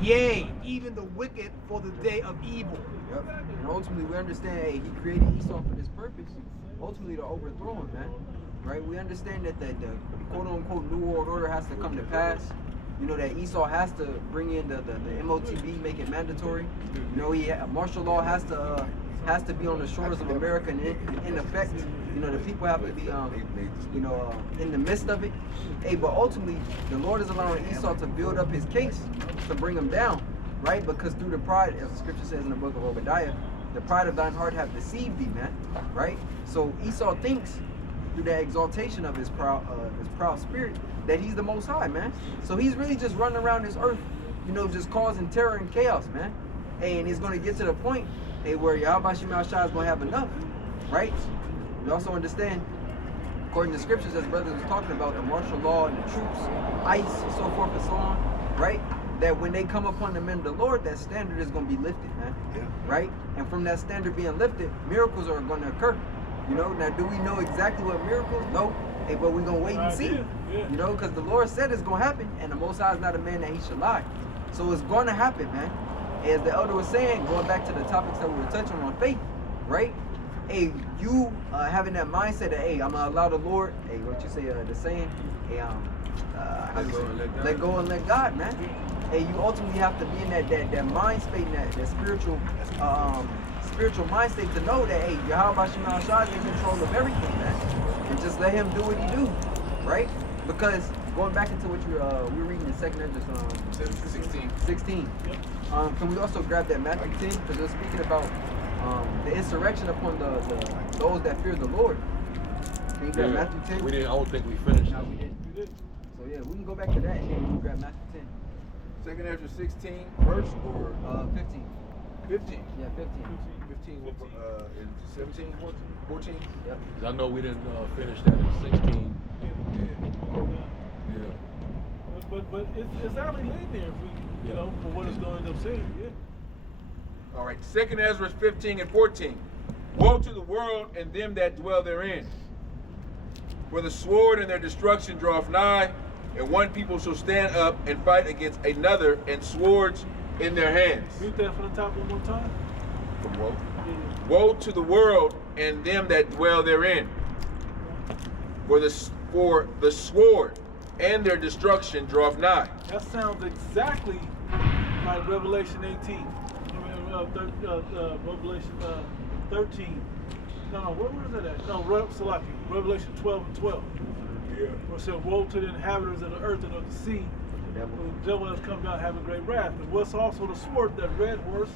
yea, even the wicked for the day of evil. Yep. And ultimately, we understand, hey, he created Esau for this purpose. Ultimately, to overthrow him, man. Right? We understand that the quote-unquote New World Order has to come to pass. You know, that Esau has to bring in the MOTB, make it mandatory. You know, martial law has to be on the shores of America, and in effect, you know, the people have to be, in the midst of it. Hey, but ultimately, the Lord is allowing Esau to build up his case to bring him down, right? Because through the pride, as the scripture says in the book of Obadiah, the pride of thine heart have deceived thee, man, right? So Esau thinks through that exaltation of his proud spirit that he's the Most High, man. So he's really just running around this earth, you know, just causing terror and chaos, man. And he's going to get to the point, hey, where Yahweh Shema Shah is going to have enough, right? We also understand, according to scriptures, as brothers was talking about, the martial law and the troops, ICE, so forth and so on, right? That when they come upon the men of the Lord, that standard is going to be lifted, man. Yeah. Right? And from that standard being lifted, miracles are going to occur. You know, now do we know exactly what miracles? No. Hey, but we're going to wait and see. You know, because the Lord said it's going to happen, and the Most High is not a man that he should lie. So it's going to happen, man. As the elder was saying, going back to the topics that we were touching on faith, right? Hey, you having that mindset that, hey, I'm going to allow the Lord, hey, what you say, the saying, hey, let go and let God, man. Hey, you ultimately have to be in that mind state, that spiritual mind state to know that, hey, Yahweh Shema Shah is in control of everything, man. And just let him do what he do, right? Because going back into what we were reading in 2nd Ezra 16. Can we also grab that Matthew 10? Because we're speaking about the insurrection upon those that fear the Lord. Can you grab Matthew 10? We didn't. I don't think we finished. No, we didn't. So yeah, we can go back to that and then we can grab Matthew 10. 2nd Ezra 16 verse or 15. 15. Yeah, 15. 15 in 17, 14. Yep. 'Cause I know we didn't finish that in 16. Yeah. But it's only leading there, if we, you know, for what it's going to end up saying. Yeah. All right, 2nd Ezra 15 and 14. Woe to the world and them that dwell therein. For the sword and their destruction draweth nigh, and one people shall stand up and fight against another, and swords in their hands. Read that from the top one more time. From woe? Woe to the world and them that dwell therein. For the sword and their destruction draweth nigh. That sounds exactly like Revelation 18. Revelation 13. No, where was it at? No, Revelation 12 and 12. Yeah. Where it said, woe to the inhabitants of the earth and of the sea. The devil has come down having great wrath. And what's also the sword, that red horse,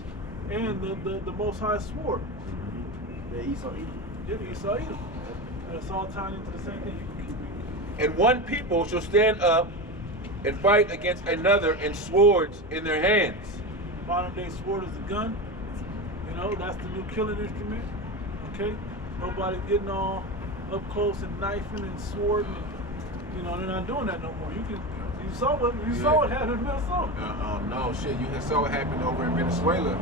and the Most High sword. The Esau Edom. Yeah, the Esau Edom. And it's all tying into the same thing. You can keep reading. And one people shall stand up and fight against another, and swords in their hands. Modern day sword is a gun. You know, that's the new killing instrument. Okay? Nobody's getting all up close and knifing and swording. And, you know, they're not doing that no more. You saw what happened in Minnesota. No, shit. You saw what happened over in Venezuela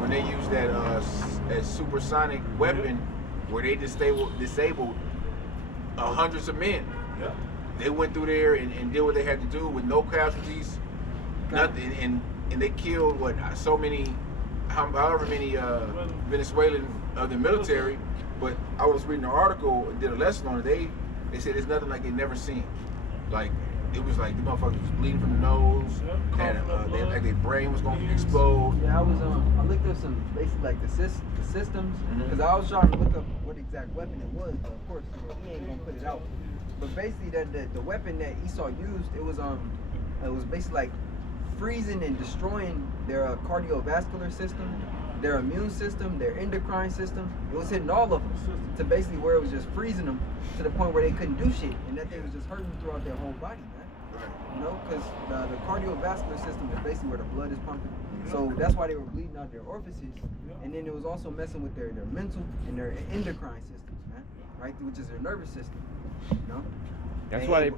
when they used that supersonic weapon where they disabled hundreds of men. Yeah. They went through there and did what they had to do with no casualties, nothing, and they killed however many Venezuelan of the military. But I was reading an article and did a lesson on it. They said it's nothing like they've never seen. Like it was like the motherfuckers was bleeding from the nose, and like their brain was going to explode. Yeah, I looked up some basically like the systems because I was trying to look up what exact weapon it was, but of course he ain't gonna put it out. But basically the weapon that Esau used, it was basically like freezing and destroying their cardiovascular system, their immune system, their endocrine system. It was hitting all of them to basically where it was just freezing them to the point where they couldn't do shit, and that thing was just hurting throughout their whole body, man. You know, because the cardiovascular system is basically where the blood is pumping. So that's why they were bleeding out their orifices, and then it was also messing with their mental and their endocrine systems, man. Right, which is their nervous system. You know. That's why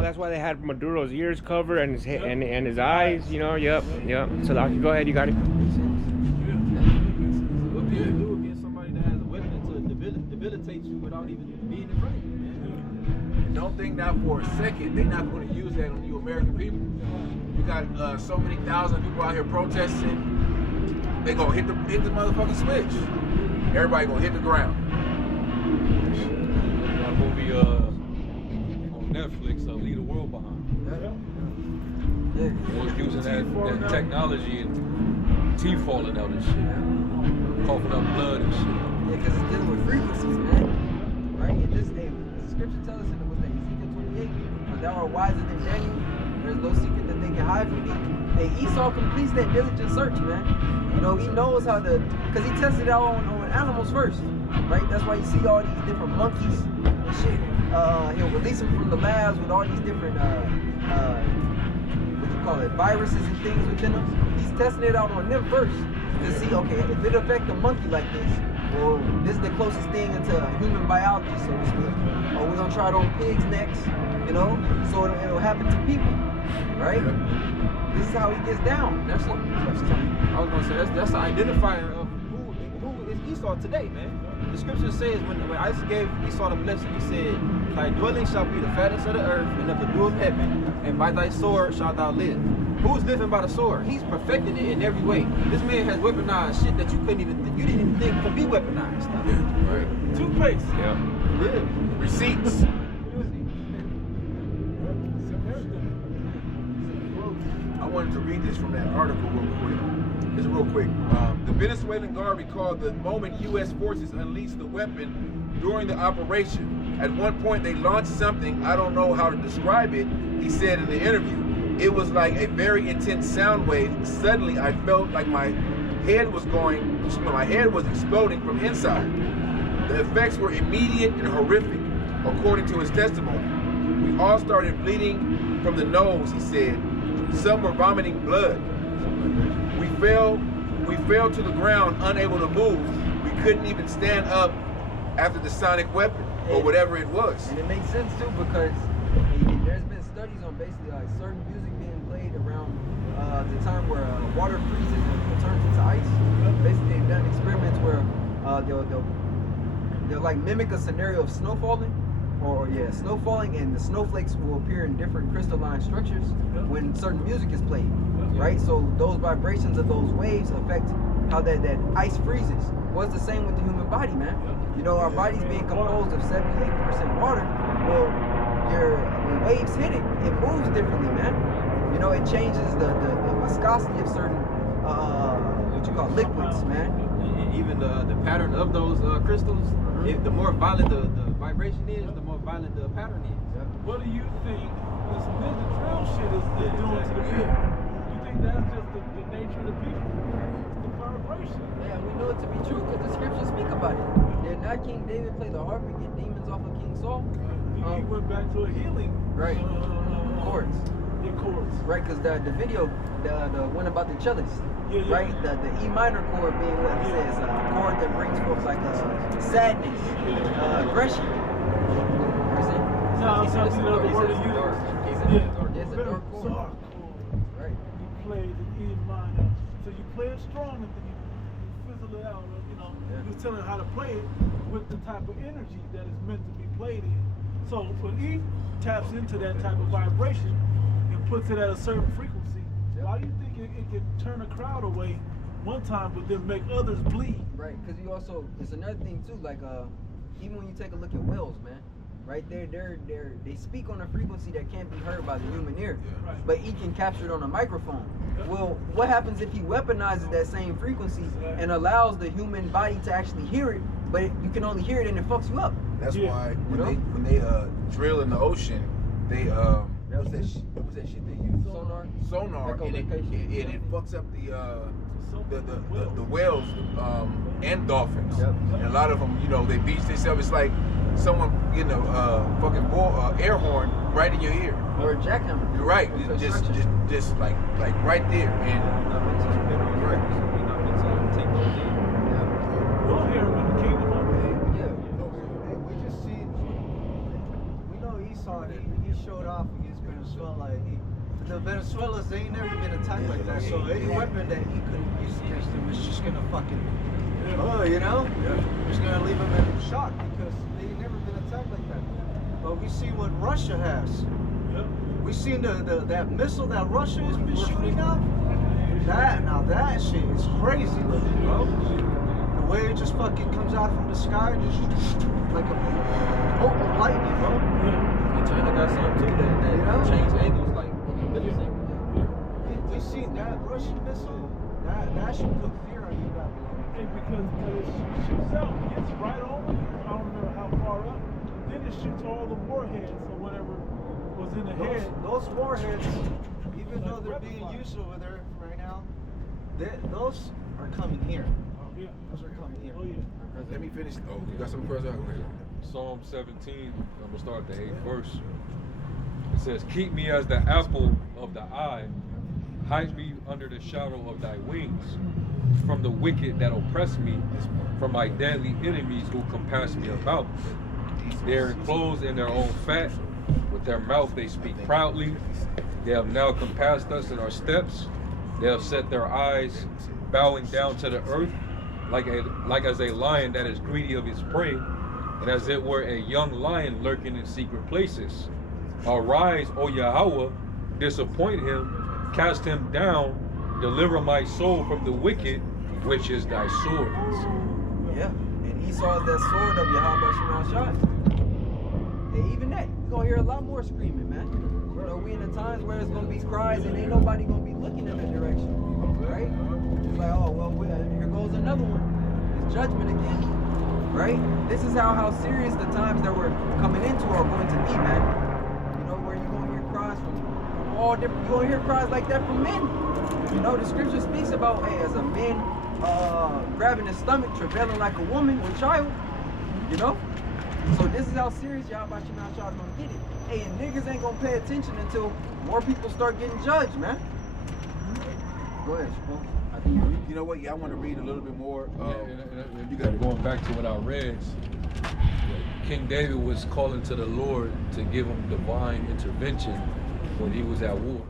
that's why they had Maduro's ears covered and his and his eyes. You know. Yep. Salaki, go ahead. You got it. What can you do against somebody that has a weapon to debilitate you without even being in front of you, man? Don't think not for a second they're not going to use that on you American people. You got so many thousand people out here protesting. They gonna hit the motherfucking switch. Everybody gonna hit the ground. That movie on Netflix, Leave the World Behind. Was using that technology and teeth falling out and shit, coughing up blood and shit. Yeah, because it's dealing with frequencies, man. Right? And the scripture tells us in Ezekiel 28, thou art wiser than Daniel. There's no secret that they can hide from thee. Hey, Esau completes that diligent search, man. You know, he knows how to, because he tested it out on animals first, right? That's why you see all these different monkeys and shit. He'll release them from the labs with all these different, viruses and things within them. He's testing it out on them first to see, okay, if it affects a monkey like this, well, this is the closest thing into human biology, so to speak. Or we're gonna try it on pigs next, you know, so it'll happen to people, right? This is how he gets down. I was gonna say that's the identifier of who is Esau today, man. The scripture says when Isaac gave Esau the blessing, he said, thy dwelling shall be the fatness of the earth and of the dew of heaven, and by thy sword shalt thou live. Who's living by the sword? He's perfecting it in every way. This man has weaponized shit that you didn't even think could be weaponized. Yeah, right. Toothpaste. Yeah. Receipts. I wanted to read this from that article real quick. Just real quick. The Venezuelan guard recalled the moment U.S. forces unleashed the weapon during the operation. At one point, they launched something, I don't know how to describe it, he said in the interview. It was like a very intense sound wave. Suddenly, I felt like my head was exploding from inside. The effects were immediate and horrific, according to his testimony. We all started bleeding from the nose, he said. Some were vomiting blood. We fell to the ground, unable to move. We couldn't even stand up after the sonic weapon, or whatever it was. And it makes sense too, because there's been studies on basically like certain music being played around the time where water freezes and turns into ice. Basically, they've done experiments where they'll like mimic a scenario of snow falling, snow falling, and the snowflakes will appear in different crystalline structures when certain music is played, right? So those vibrations of those waves affect how that ice freezes. Well, it's the same with the human body, man. You know, our body's being composed of 78% water. Well, when waves hit it, it moves differently, man. You know, it changes the viscosity of certain what you call liquids, man. Even the pattern of those crystals, the more violent the vibration is, the more violent the pattern is. What do you think this ninja drill shit is doing to the people? You think that's just the nature of the people? It's the vibration. Yeah, we know it to be true because the scriptures speak about it. Did not King David play the harp and get demons off of King Saul? He went back to a healing. Right. Chords. Yeah, chords. Right, because the video, the one about the cellist, right? The E minor chord being what he says, a chord that brings forth like sadness, aggression. You see? No, He something said the word it's is dark. used. It's a dark chord. Right. You play the E minor. So you play it strong and then you fizzle it out. You know, you're telling how to play it with the type of energy that is meant to be played in. So when E taps into that type of vibration and puts it at a certain frequency, why do you think it can turn a crowd away one time but then make others bleed? Right, because you also, it's another thing too, like even when you take a look at whales, man, right, they speak on a frequency that can't be heard by the human ear, but he can capture it on a microphone. Well, what happens if he weaponizes that same frequency and allows the human body to actually hear it, but you can only hear it and it fucks you up? That's why when they drill in the ocean, they what's that shit they use? Sonar, and it fucks up the whales and dolphins. And a lot of them, you know, they beach themselves. It's like someone getting a fucking air horn right in your ear. Or a jackhammer. You're right. Just like right there. And We'll hear him in the kingdom of We just see. We know Esau. He showed off against Venezuela. The Venezuelans, they ain't never been attacked like that. So any weapon that he could use against them is just gonna fucking, you know, just gonna leave them in shock because they ain't never been attacked like that. But we see what Russia has. We seen that missile that Russia has been shooting out. That shit is crazy looking, bro. The way it just fucking comes out from the sky, just like a bolt of lightning, bro. China got something too that change angles like. We see that Russian missile, that should put fear on you, Babylon. And because it shoots out, it gets right over you. I don't remember how far up. Then it shoots all the warheads or whatever was in the head. Those warheads, even though they're being used over there right now, those are coming here. Those are coming here. Let me finish. Oh, you got something for us out here? Psalm 17, I'm gonna start at the 8th verse. It says, keep me as the apple of the eye, hide me under the shadow of thy wings, from the wicked that oppress me, from my deadly enemies who compass me about. They are enclosed in their own fat, with their mouth they speak proudly. They have now compassed us in our steps. They have set their eyes bowing down to the earth, like as a lion that is greedy of his prey, and as it were a young lion lurking in secret places. Arise, O Yahweh, disappoint him, cast him down, deliver my soul from the wicked, which is thy sword. Yeah, and Esau is that sword of Yahweh Shemal Shai. And even that, we're gonna hear a lot more screaming, man. You know, we in the times where it's gonna be cries and ain't nobody gonna be looking in that direction, right? It's like, oh, well, here goes another one. It's judgment again, right? This is how serious the times that we're coming into are going to be, man. You know, where you're gonna hear cries from all different, you're gonna hear cries like that from men. You know, the scripture speaks about, hey, as a man grabbing his stomach, travailing like a woman with child, you know? So this is how serious y'all about you now, y'all gonna get it. Hey, and niggas ain't gonna pay attention until more people start getting judged, man. Go ahead, Shpo. I think you know what? Yeah, I want to read a little bit more. You got going back to what I read. King David was calling to the Lord to give him divine intervention when he was at war.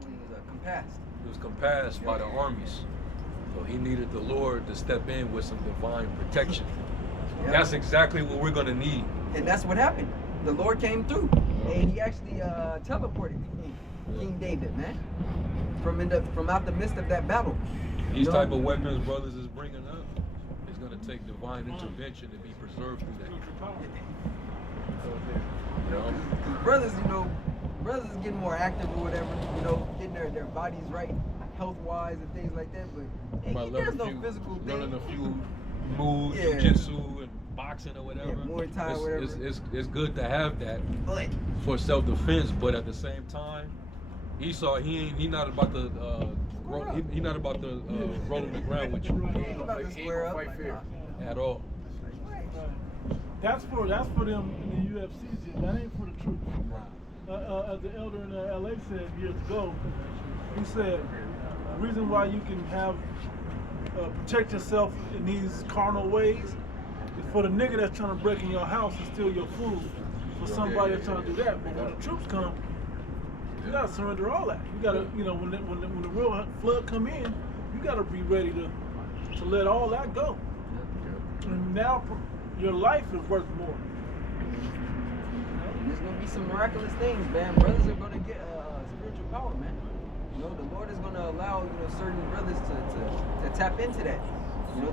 When he was compassed. He was compassed by the armies. So he needed the Lord to step in with some divine protection. Yep. That's exactly what we're going to need. And that's what happened. The Lord came through. And he actually teleported King David, man. From out the midst of that battle. These type of weapons brothers is bringing up, it's going to take divine intervention to be preserved through that. Brothers, brothers is getting more active or whatever, getting their bodies right, health-wise and things like that. But there's no physical thing. Learning a few moves, jiu-jitsu and boxing or whatever. Muay Thai, whatever. It's good to have that for self-defense, but at the same time, Esau, he not about to he not about to roll on the ground with you. He ain't about to square up at all. That's for them in the UFC, Jim. That ain't for the troops. As the elder in LA said years ago, he said the reason why you can have protect yourself in these carnal ways is for the nigga that's trying to break in your house and steal your food. For somebody that's trying to do that, but when the troops come, you gotta surrender all that. You gotta, when the real flood come in, you gotta be ready to let all that go. And now your life is worth more. There's gonna be some miraculous things, man. Brothers are gonna get spiritual power, man. The Lord is gonna allow certain brothers to tap into that.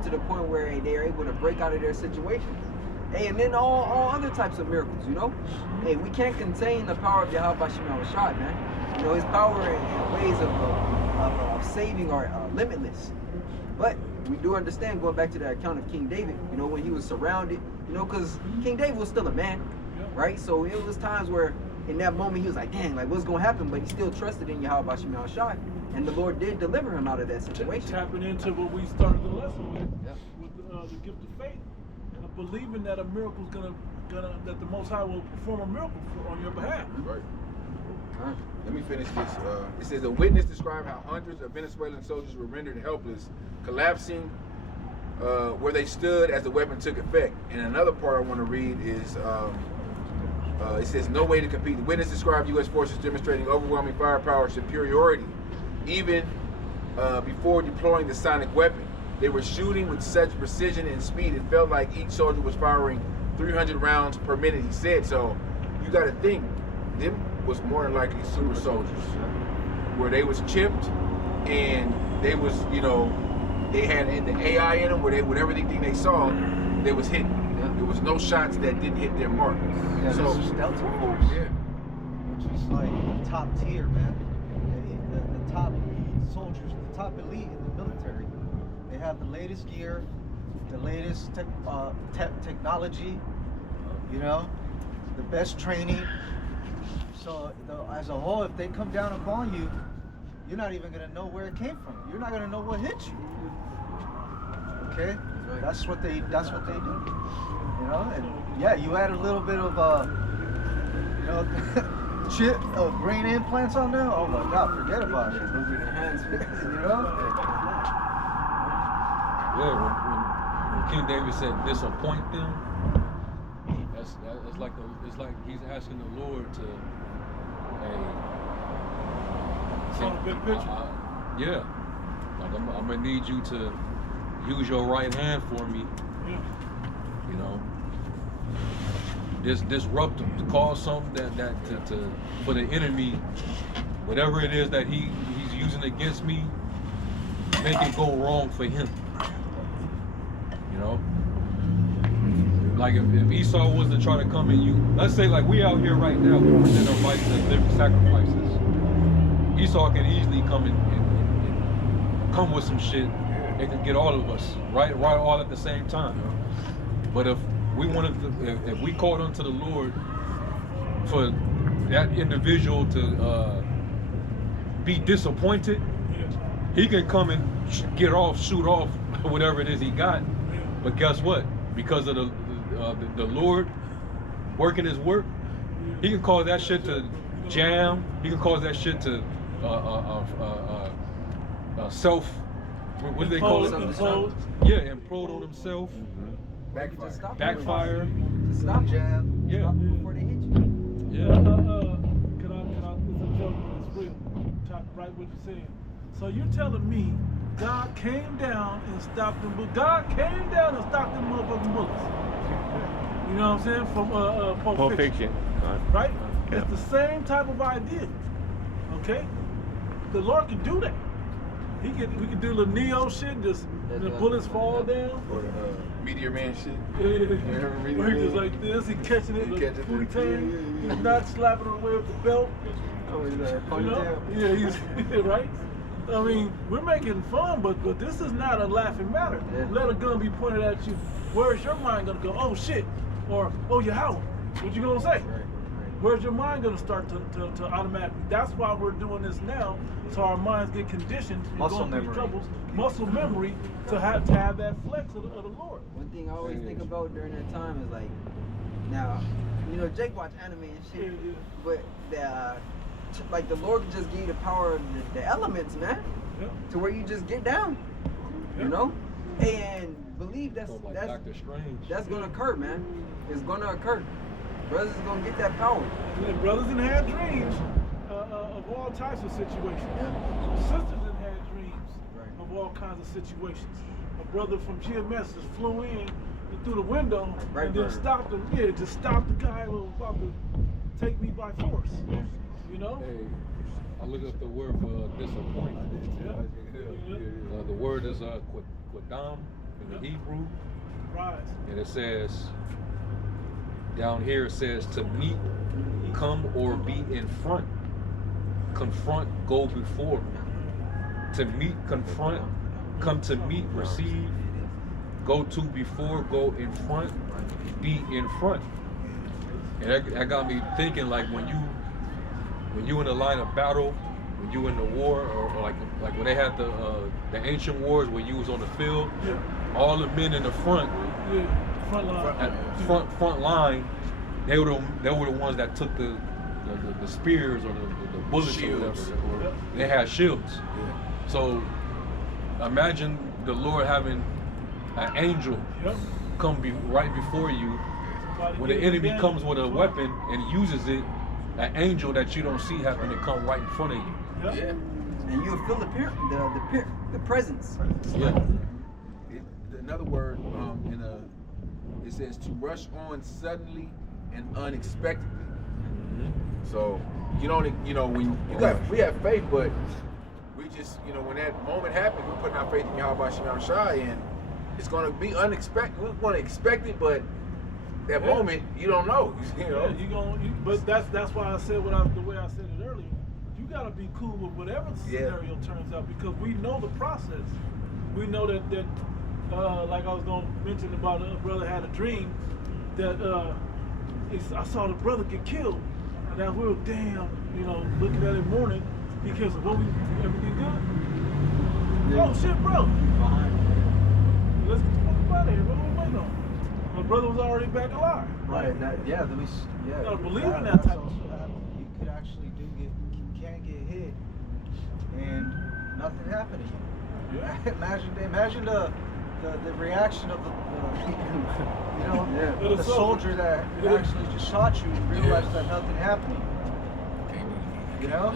To the point where they are able to break out of their situations. Hey, and then all other types of miracles, Hey, we can't contain the power of Yahweh Shema Shad, man. His power and ways of saving are limitless. But we do understand, going back to the account of King David, when he was surrounded, because King David was still a man, right? So it was times where in that moment he was like, dang, like what's going to happen? But he still trusted in Yahweh Shema Shad. And the Lord did deliver him out of that situation. Tapping into what we started the lesson with the gift of faith. Believing that a miracle's that the Most High will perform a miracle on your behalf. Right. Let me finish this. It says a witness described how hundreds of Venezuelan soldiers were rendered helpless, collapsing where they stood as the weapon took effect. And another part I want to read is it says no way to compete. The witness described U.S. forces demonstrating overwhelming firepower superiority, even before deploying the sonic weapon. They were shooting with such precision and speed, it felt like each soldier was firing 300 rounds per minute, he said. So you got to think, them was more than likely super soldiers, where they was chipped and they was, they had the AI in them, where they, with everything they saw, they was hitting. There was no shots that didn't hit their mark. So Delta Force, which is like the top tier, man. The top soldiers, the top elite in the military. They have the latest gear, the latest technology, the best training. So as a whole, if they come down upon you, you're not even gonna know where it came from. You're not gonna know what hit you. Okay, that's what they do. And you add a little bit of chip brain implants on there. Oh my God, forget about it. When King David said disappoint them, it's like he's asking the Lord to, big picture. Like I'm gonna need you to use your right hand for me. Disrupt them, to cause something to for the enemy, whatever it is that he's using against me, make it go wrong for him. Like if Esau was to try to come in you, let's say like we out here right now, we present our bodies as living sacrifices. Esau can easily come and come with some shit. It can get all of us right all at the same time. But if we wanted to, if we called unto the Lord for that individual to be disappointed, he can come and shoot off whatever it is he got. But guess what? Because of the Lord working his work, he can cause that shit to jam. He can cause that shit to self. What do they call it? Implode. Yeah, implode on himself. Backfire. Stop jam. Yeah. Stop before they hit you. Yeah. It's a joke, it's real. Right what you're saying. So you're telling me God came down and stopped them, but God came down and stopped them motherfucking bullets. You know what I'm saying? From Pulp Fiction. Right? Yeah. It's the same type of idea. Okay? The Lord can do that. we could do the Neo shit, and just the bullets fall down. Or Meteor Man shit. Yeah. Where he just like this, he catching it, like fully turned. He's not slapping it away with the belt. Oh, he's a ponytail. Yeah, he's right. I mean, we're making fun, but this is not a laughing matter. Yeah. Let a gun be pointed at you. Where's your mind gonna go? Oh shit, or oh you how? What you gonna say? Where's your mind gonna start to automatically? That's why we're doing this now, so our minds get conditioned and Muscle going through memory. troubles, muscle memory to have that flex of the Lord. One thing I always think about during that time is like, now, you know, Jake watch anime and shit, but like the Lord just gave you the power of the elements, man, to where you just get down, you know, and believe that's Dr. Strange. That's gonna occur, man. It's gonna occur. Brothers is gonna get that power. And brothers done had dreams of all types of situations. Sisters done had dreams of all kinds of situations. A brother from GMS just flew in through the window and then stopped him. Yeah, just stopped the guy who was about to take me by force. You know? Hey, I look up the word for disappointment. The word is quadam in the Hebrew. Right. And it says, down here it says to meet, come or be in front. Confront, go before. To meet, confront, come to meet, receive, go to before, go in front, be in front. And that got me thinking, like when you in the line of battle, when you in the war, or like when they had the ancient wars where you was on the field, all the men in the front, front line, they were the ones that took the spears or the bullets or whatever, or they had shields. So imagine the Lord having an angel come right before you. When the enemy comes with a weapon and uses it, an angel that you don't see happen to come right in front of you. Yeah. And you feel the presence. Yeah. Another word it says to rush on suddenly and unexpectedly. So you don't, when we have faith, but we just, when that moment happens, we're putting our faith in Yahweh Shem Shai, and it's going to be unexpected. We're going to expect it, but that moment you don't know. But that's why I said the way I said it earlier. You gotta be cool with whatever the scenario turns out, because we know the process. We know that like I was gonna mention about a brother had a dream that I saw the brother get killed, and that we were looking at it morning because of everything good. Oh shit, bro! Let's get the fuck out of here. What are we waiting on? My brother was already back alive. Right. You gotta believe in that type of stuff. You could actually can get hit and nothing happened to you. Yeah. Imagine the reaction of the soldier that actually just shot you and realized that nothing happened to you. You know?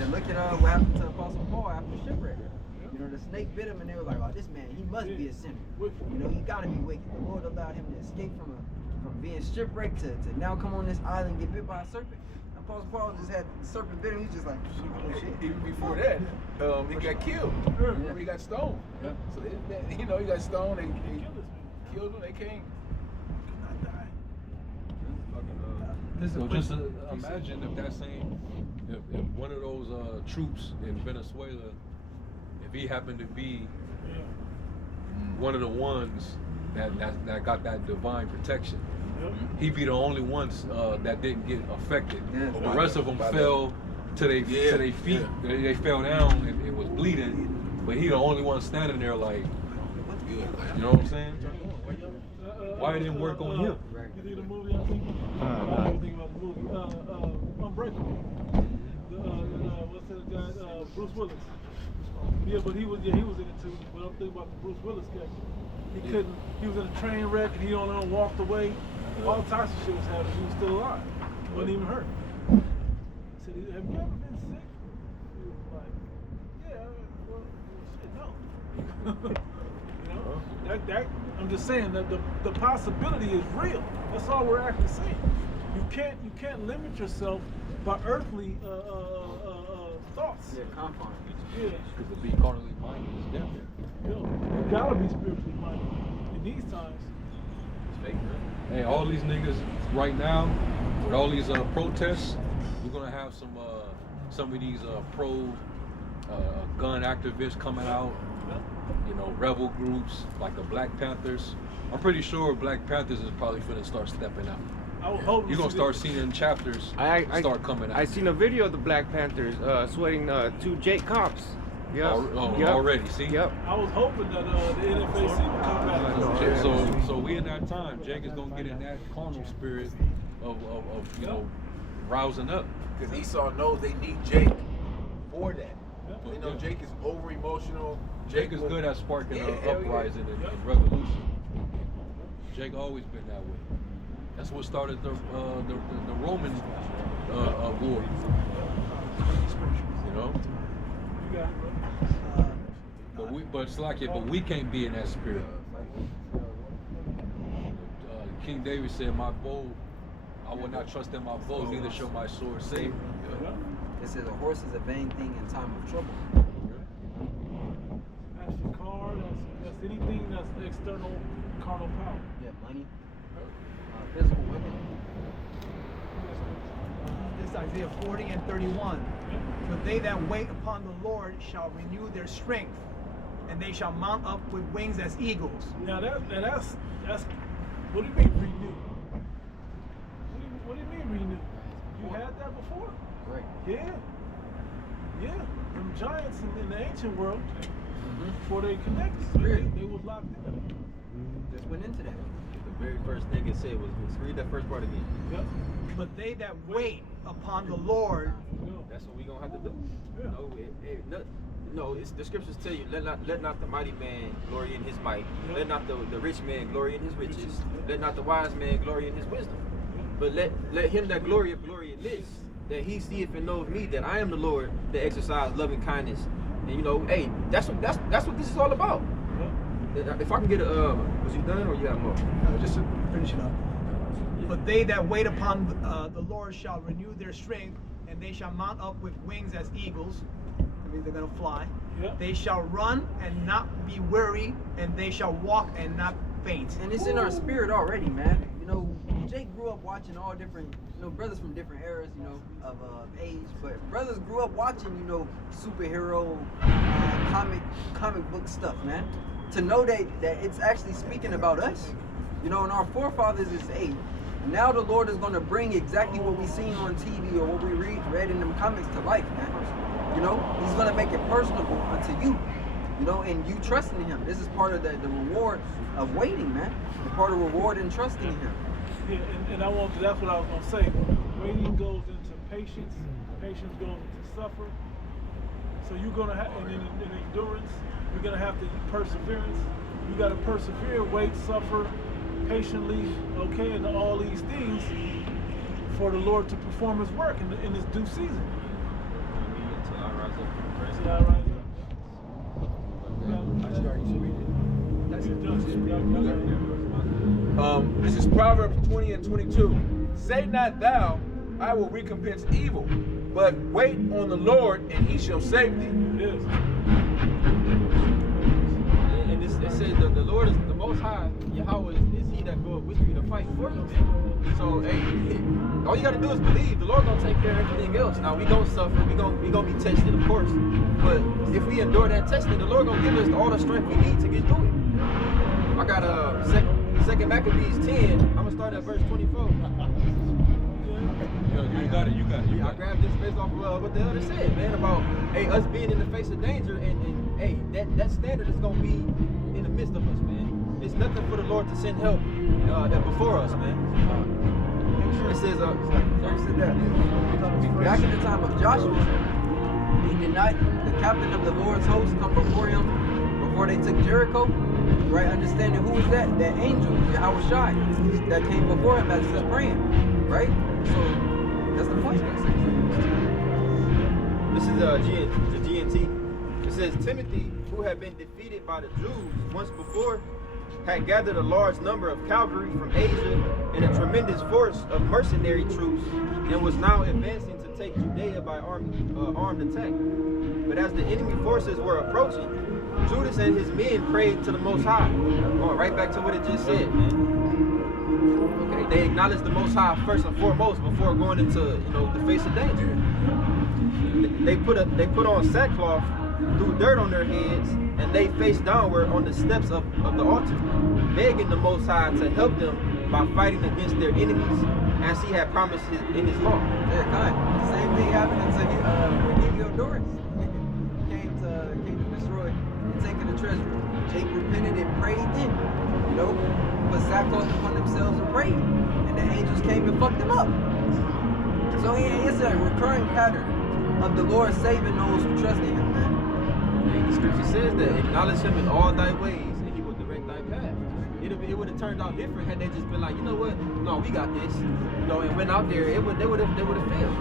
And look at what happened to Apostle Paul after shipwreck. The snake bit him, and they were like, "Oh, this man, he must be a sinner. He gotta be wicked." The Lord allowed him to escape from being shipwrecked to now come on this island and get bit by a serpent. Apostle Paul just had the serpent bit him. He's just like, oh, shit. Even before that, he got killed. He got stoned. So he got stoned. They killed him. They came. So just imagine if one of those troops in Venezuela, if he happened to be one of the ones that got that divine protection, he'd be the only ones that didn't get affected. The rest of them fell to their feet. They fell down and it was bleeding, but he the only one standing there like, you know what I'm saying? Why it didn't work on him? You think the movie? I think thinking about the movie Unbreakable. What's that guy? Bruce Willis. Yeah, but he was in it too. But I'm thinking about the Bruce Willis character. He was in a train wreck and he only walked away. All types of shit was happening. He was still alive. He wasn't even hurt. I said, have you ever been sick? He was like, yeah, well shit, no. I'm just saying that the possibility is real. That's all we're actually saying. You can't limit yourself by earthly thoughts. their confines. Yeah. Because to be carnally minded is death. You gotta be spiritually minded in these times. It's fake, man. Hey, all these niggas right now, with all these protests, we're gonna have some of these pro gun activists coming out. You know, rebel groups like the Black Panthers. I'm pretty sure Black Panthers is probably finna start stepping out. I would hope You're gonna start seeing chapters start coming out. I seen a video of the Black Panthers sweating 2 Jake cops. Yep. Already, see? Yep. I was hoping that the NFAC would come back. So we in that time. Jake is gonna get in that carnal spirit of you know, rousing up. Because Esau knows they need Jake for that. They know Jake is over emotional. Jake is good at sparking an uprising and revolution. Jake always been that way. That's what started the Roman war. You know. But we can't be in that spirit. King David said, "My bow, I will not trust in my bow, neither shall my sword save me." It says a horse is a vain thing in time of trouble. That's your car, that's anything that's external carnal power. Yeah, money, physical weapon. This is Isaiah 40 and 31. For they that wait upon the Lord shall renew their strength, and they shall mount up with wings as eagles. Now that's what do you mean renew? What do you mean renew? You had that before? Right. Yeah. Them giants in the ancient world, before they connected, they was locked in. Just went into that. The very first thing it said was, read that first part again. Yep. But they that wait upon the Lord. That's what we gonna have to do. No, it's the scriptures tell you, let not the mighty man glory in his might. Let not the rich man glory in his riches. Let not the wise man glory in his wisdom. But let him that glory in this, that he seeth and knoweth me, that I am the Lord that exercise loving kindness. And you know, hey, that's what this is all about. If I can get a, was you done or you got more? Just to finish it up. But they that wait upon the Lord shall renew their strength, and they shall mount up with wings as eagles. That means they're gonna fly. Yep. They shall run and not be weary, and they shall walk and not faint. And it's in our spirit already, man. You know, Jake grew up watching all different, brothers from different eras, of age. But brothers grew up watching, superhero, comic book stuff, man. To know that it's actually speaking about us, and our forefathers is, hey, now the Lord is going to bring exactly what we seen on TV or what we read in them comics to life, man. He's going to make it personable unto you, and you trusting Him. This is part of the reward of waiting, man. The part of reward in trusting Him. Yeah, and that's what I was going to say. Waiting goes into patience. Patience goes into suffer. So you're going to have, and in endurance, you're going to have to perseverance. You got to persevere, wait, suffer patiently, okay, and all these things for the Lord to perform His work in His due season. Until I rise up. Until I rise up. This is Proverbs 20 and 22. Say not thou, I will recompense evil, but wait on the Lord, and He shall save thee. Yes. And it says the Lord is the Most High. Yahweh is He that goeth with you to fight for you, man. So, hey, all you gotta do is believe. The Lord gonna take care of everything else. Now we gonna suffer. We gonna be tested, of course. But if we endure that testing, the Lord gonna give us all the strength we need to get through it. I got Second Maccabees 10. I'm gonna start at verse 24. You got it. I grabbed this based off of what the elder said, man, about us being in the face of danger, and hey, that standard is gonna be in the midst of us, man. It's nothing for the Lord to send help before us, man. It says, back in the time of Joshua, he denied the captain of the Lord's host come before him before they took Jericho. Right, understanding who was that? That angel, Yahweh Shai, that came before him as he was praying. Right? So that's the point. This is the GNT. It says Timothy, who had been defeated by the Jews once before, had gathered a large number of cavalry from Asia and a tremendous force of mercenary troops, and was now advancing to take Judea by armed attack. But as the enemy forces were approaching, Judas and his men prayed to the Most High. Going right back to what it just said, man. Okay, they acknowledged the Most High first and foremost before going into, you know, the face of danger. They put on sackcloth, threw dirt on their heads, and they faced downward on the steps of the altar, begging the Most High to help them by fighting against their enemies, as he had promised in his law. Yeah, kind. Same thing happened to Heliodorus. came to destroy and take the treasure. Jake repented and prayed then. You know, put sackcloth upon themselves and prayed, and the angels came and fucked them up. So yeah, it's a recurring pattern of the Lord saving those who trust in Him, man. The scripture says that acknowledge Him in all thy ways, and He will direct thy path. It would have turned out different had they just been like, you know what? No, we got this. You know, and went out there. They would have failed.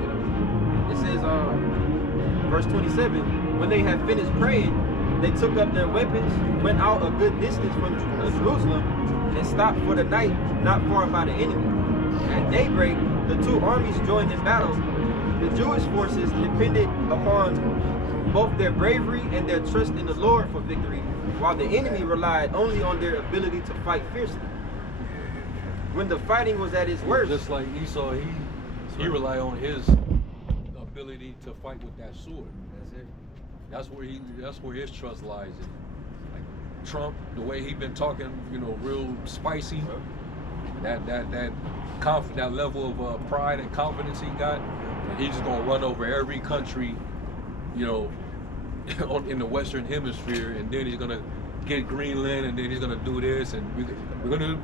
You know, it says, verse 27. When they had finished praying, they took up their weapons, went out a good distance from Jerusalem, and stopped for the night, not far by the enemy. At daybreak, the two armies joined in battle. The Jewish forces depended upon both their bravery and their trust in the Lord for victory, while the enemy relied only on their ability to fight fiercely. When the fighting was at its worst, just like Esau, he relied on his ability to fight with that sword. That's it. That's where his trust lies in. Like Trump, the way he been talking, you know, real spicy. That level of pride and confidence he got, and he's just gonna run over every country, you know, in the Western Hemisphere, and then he's gonna get Greenland, and then he's gonna do this, and we're gonna.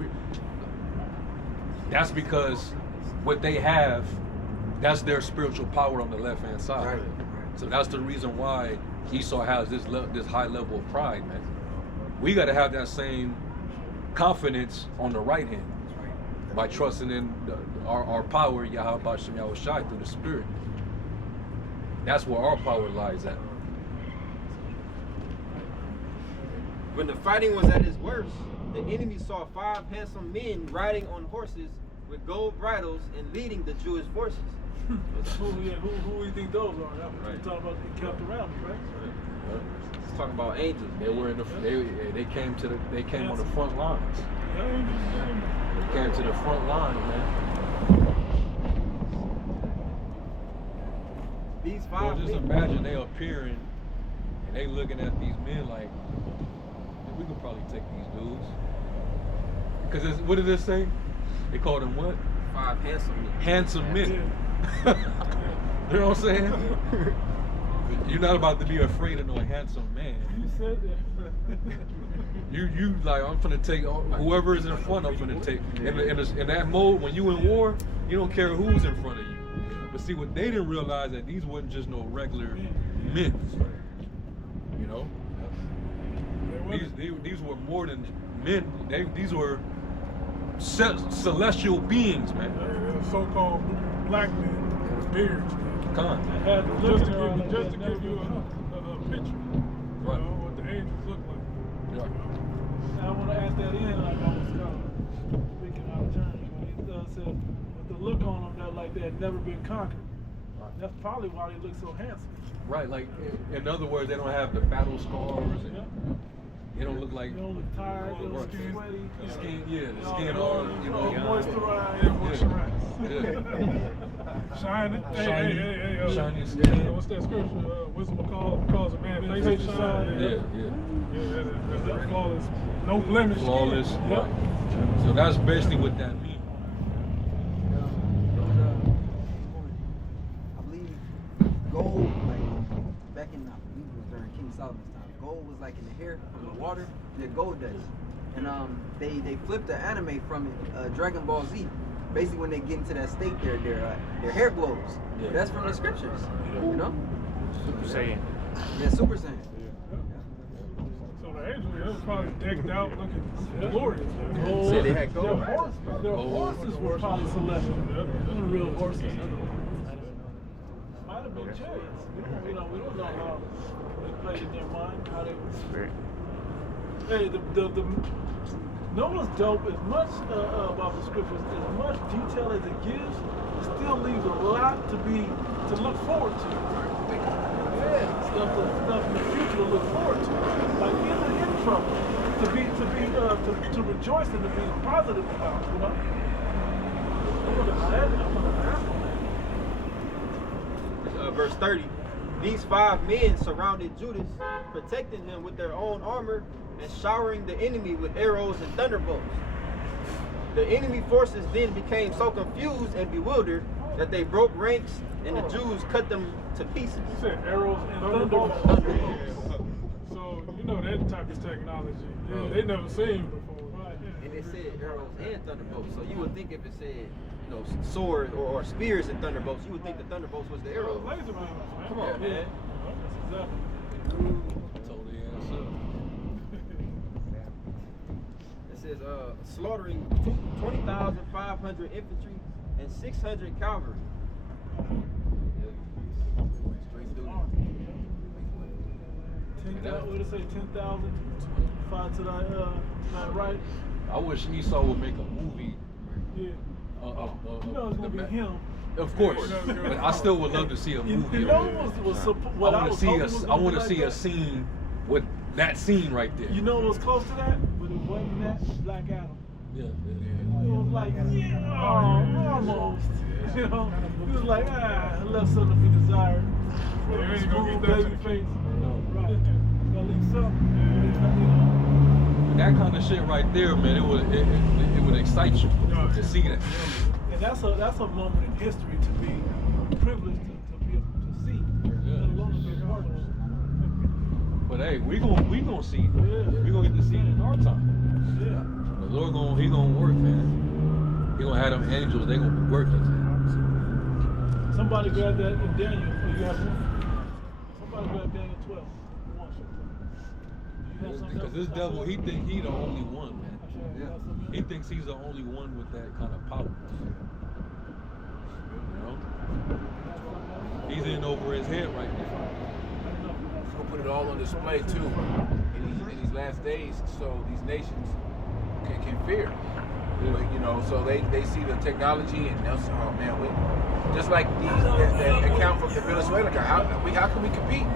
That's because what they have, that's their spiritual power on the left-hand side. Right. So that's the reason why Esau has this high level of pride, man. We got to have that same confidence on the right hand by trusting in our power, Yahweh Bashem Yahweh Shai, through the Spirit. That's where our power lies at. when the fighting was at its worst, the enemy saw 5 handsome men riding on horses with gold bridles and leading the Jewish forces. Who do you think those are? That's what you're talking about. They kept around, right? It's talking about angels. They were in the they came on the front lines. They came to the front line, man. These 5 Well, just imagine they appearing and they looking at these men like, we could probably take these dudes. Because what did it say? They called them what? 5 handsome men. Handsome men. You know what I'm saying? You're not about to be afraid of no handsome man. You said that. You like, I'm finna take whoever is in front. I'm finna take. In that mode, when you in war, you don't care who's in front of you. But see, what they didn't realize that these wasn't just no regular men. You know, these were more than men. These were celestial beings, man. So-called black men with beards. Con. Just to give you a picture, Right. what the angels look like. Right. Now I want to add that in, like I was speaking out of turn. He said, with the look on them, that like they had never been conquered. That's probably why they look so handsome. Right, like in other words, they don't have the battle scars. And they don't look like. They don't look tired. They don't look Right. sweaty. The skin, the skin all, moisturized. Yeah. Shining. Shiny, shiny skin. What's that scripture? Wisdom calls a man face to shine. Yeah. That's flawless. No blemish. Flawless. Yep. Right. So that's basically what that means. I believe gold, like back in, I believe it was during King Solomon's time, gold was like in the hair from the water, the gold dust. And they flipped the anime from it, Dragon Ball Z. Basically when they get into that state, their hair glows. Yeah. That's from the scriptures, you know? Super Saiyan. Yeah, Super Saiyan. So the angels, they was probably decked out looking glorious. Said they had gold. Their horses were probably celestial. They're real horses. Might have been chariots. We don't know how they played in their mind, how they were. Hey, the Noah's dope as much about the scriptures, as much detail as it gives, it still leaves a lot to look forward to. Yeah, stuff in the future to look forward to. Like in trouble, to rejoice and to be positive about, you know. I'm gonna ask on that. Verse 30. These 5 men surrounded Judas, protecting him with their own armor and showering the enemy with arrows and thunderbolts. The enemy forces then became so confused and bewildered that they broke ranks and the Jews cut them to pieces. You said arrows and thunderbolts. So you know that type of technology. Yeah, they never seen before. Right. And it said arrows and thunderbolts. So you would think if it said, you know, swords or spears and thunderbolts, you would think the thunderbolts was the arrows. Laser beams, man. Come on, man. That's Totally ass up. It says slaughtering 20,500 infantry and 600 cavalry. What did it say? 10,000 five to that right. I wish Esau would make a movie. Yeah. You know it's gonna be him. Of course, but I still would love to see a movie. You know what I want to see a scene with that scene right there. You know what was close to that? But it wasn't that. Black Adam. Yeah. It was like, almost. You know, it was like, left something to be desired. Yeah, ain't gonna get that baby to the face. No. Right. At least something. That kind of shit right there, man. It would excite you to see that. And that's a moment in history to be privileged to be able to see. Let alone to be a part of it. But hey, we gonna see it. We gonna get to see it in our time. Yeah. The Lord he gonna work, man. He gonna have them angels. They gonna be working. Somebody grabbed that in Daniel. Oh, you have one. Somebody grabbed Daniel 12. Because this devil, he think he the only one, man. He thinks he's the only one with that kind of power. You know? He's in over his head right now. We'll put it all on display too in these last days, so these nations can fear. But, you know, so they see the technology and they'll say, oh man, we just like that account from the Venezuela guy. How can we compete?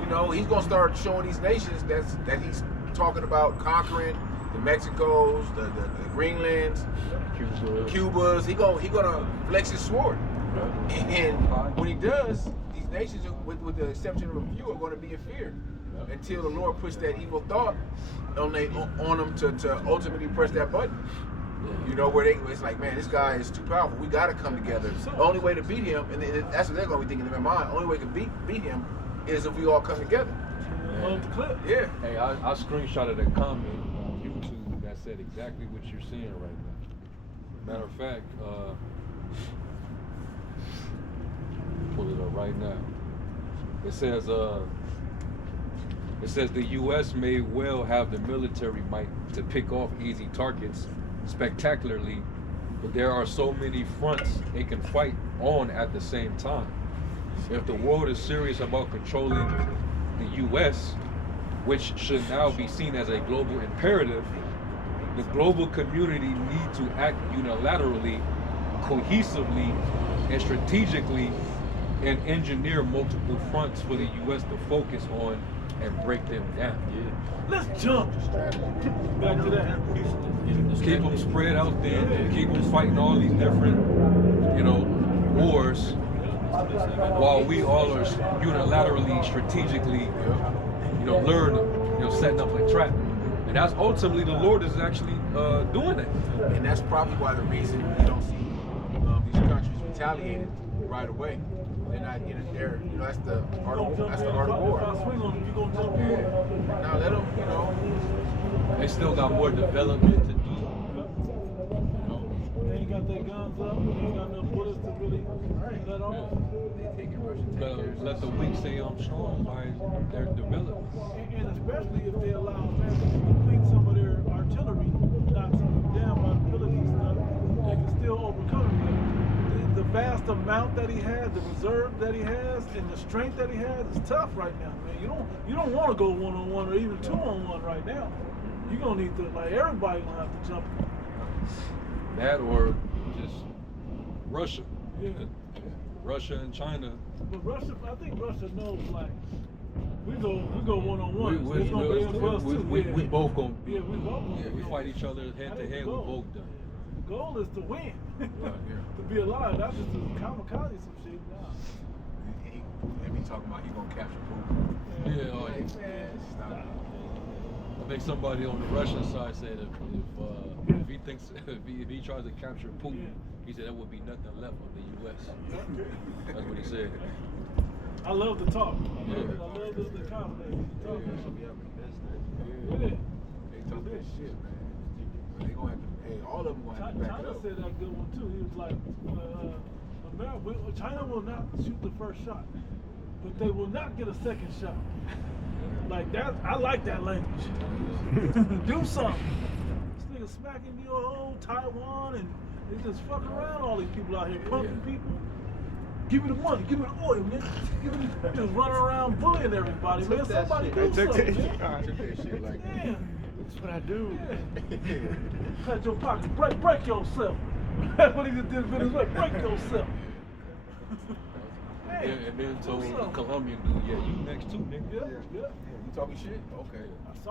You know, he's gonna start showing these nations that he's talking about conquering the Mexicos, the Greenlands, Cubas. He gonna flex his sword, and when he does, these nations, with the exception of a few, are going to be in fear until the Lord puts that evil thought on them to ultimately press that button. You know, where it's like, man, this guy is too powerful. We got to come together. The only way to beat him, and that's what they're going to be thinking in their mind. The only way to beat him is if we all come together. Yeah. Hey, I screenshotted a comment on YouTube that said exactly what you're seeing right now. Matter of fact, pull it up right now. It says the U.S. may well have the military might to pick off easy targets spectacularly, but there are so many fronts it can fight on at the same time. If the world is serious about controlling the U.S., which should now be seen as a global imperative, the global community need to act unilaterally, cohesively, and strategically, and engineer multiple fronts for the U.S. to focus on and break them down. Let's jump. Back to that. Keep them spread out there, keep them fighting all these different, wars, while we all are unilaterally, strategically, setting up a trap. And that's ultimately the Lord is actually doing it. And that's probably why the reason you don't see these countries retaliating right away. They're not that's the art of war. Now let them, They still got more development to do. They ain't got their guns up. They ain't got no bullets to really let off. Let the weak say I'm strong by their development. And especially if they allow America to deplete some of their artillery, knock some of them down by the military stuff, they can still overcome it. The vast amount that he has, the reserve that he has, and the strength that he has is tough right now, man. You don't want to go 1-on-1 or even 2-on-1 right now. You're gonna need to, everybody gonna have to jump. That or just Russia. Yeah. Russia and China. But Russia, I think Russia knows, We go one on one. It's gonna be for us too. We both gonna. Yeah, we both. Yeah, we fight each other head to head. We both done. The goal is to win. To be alive, not just to kamikaze some shit. Nah. He be talking about he gonna capture Putin. Yeah, oh, Man, I think somebody on the Russian side said if he thinks if he tries to capture Putin, he said there would be nothing left of the U.S. That's what he said. I love the talk. Yeah. I love the confidence. They talk that shit, man. They gonna have to. Hey, all of them gonna have to back it China up. said that good one too. He was like, China will not shoot the first shot, but they will not get a second shot. Like that, I like that language. Do something. This nigga smacking the old Taiwan and they just fucking around all these people out here, punking people. Give me the money, give me the oil, man. Just running around bullying everybody, man. Somebody do something. Took that shit like that. Damn. That's what I do. Cut your pocket, break yourself. That's what he just did in Venezuela. Break yourself. And then told the Colombian dude, yeah, you next too, nigga. Yeah. You talking shit? Okay. I saw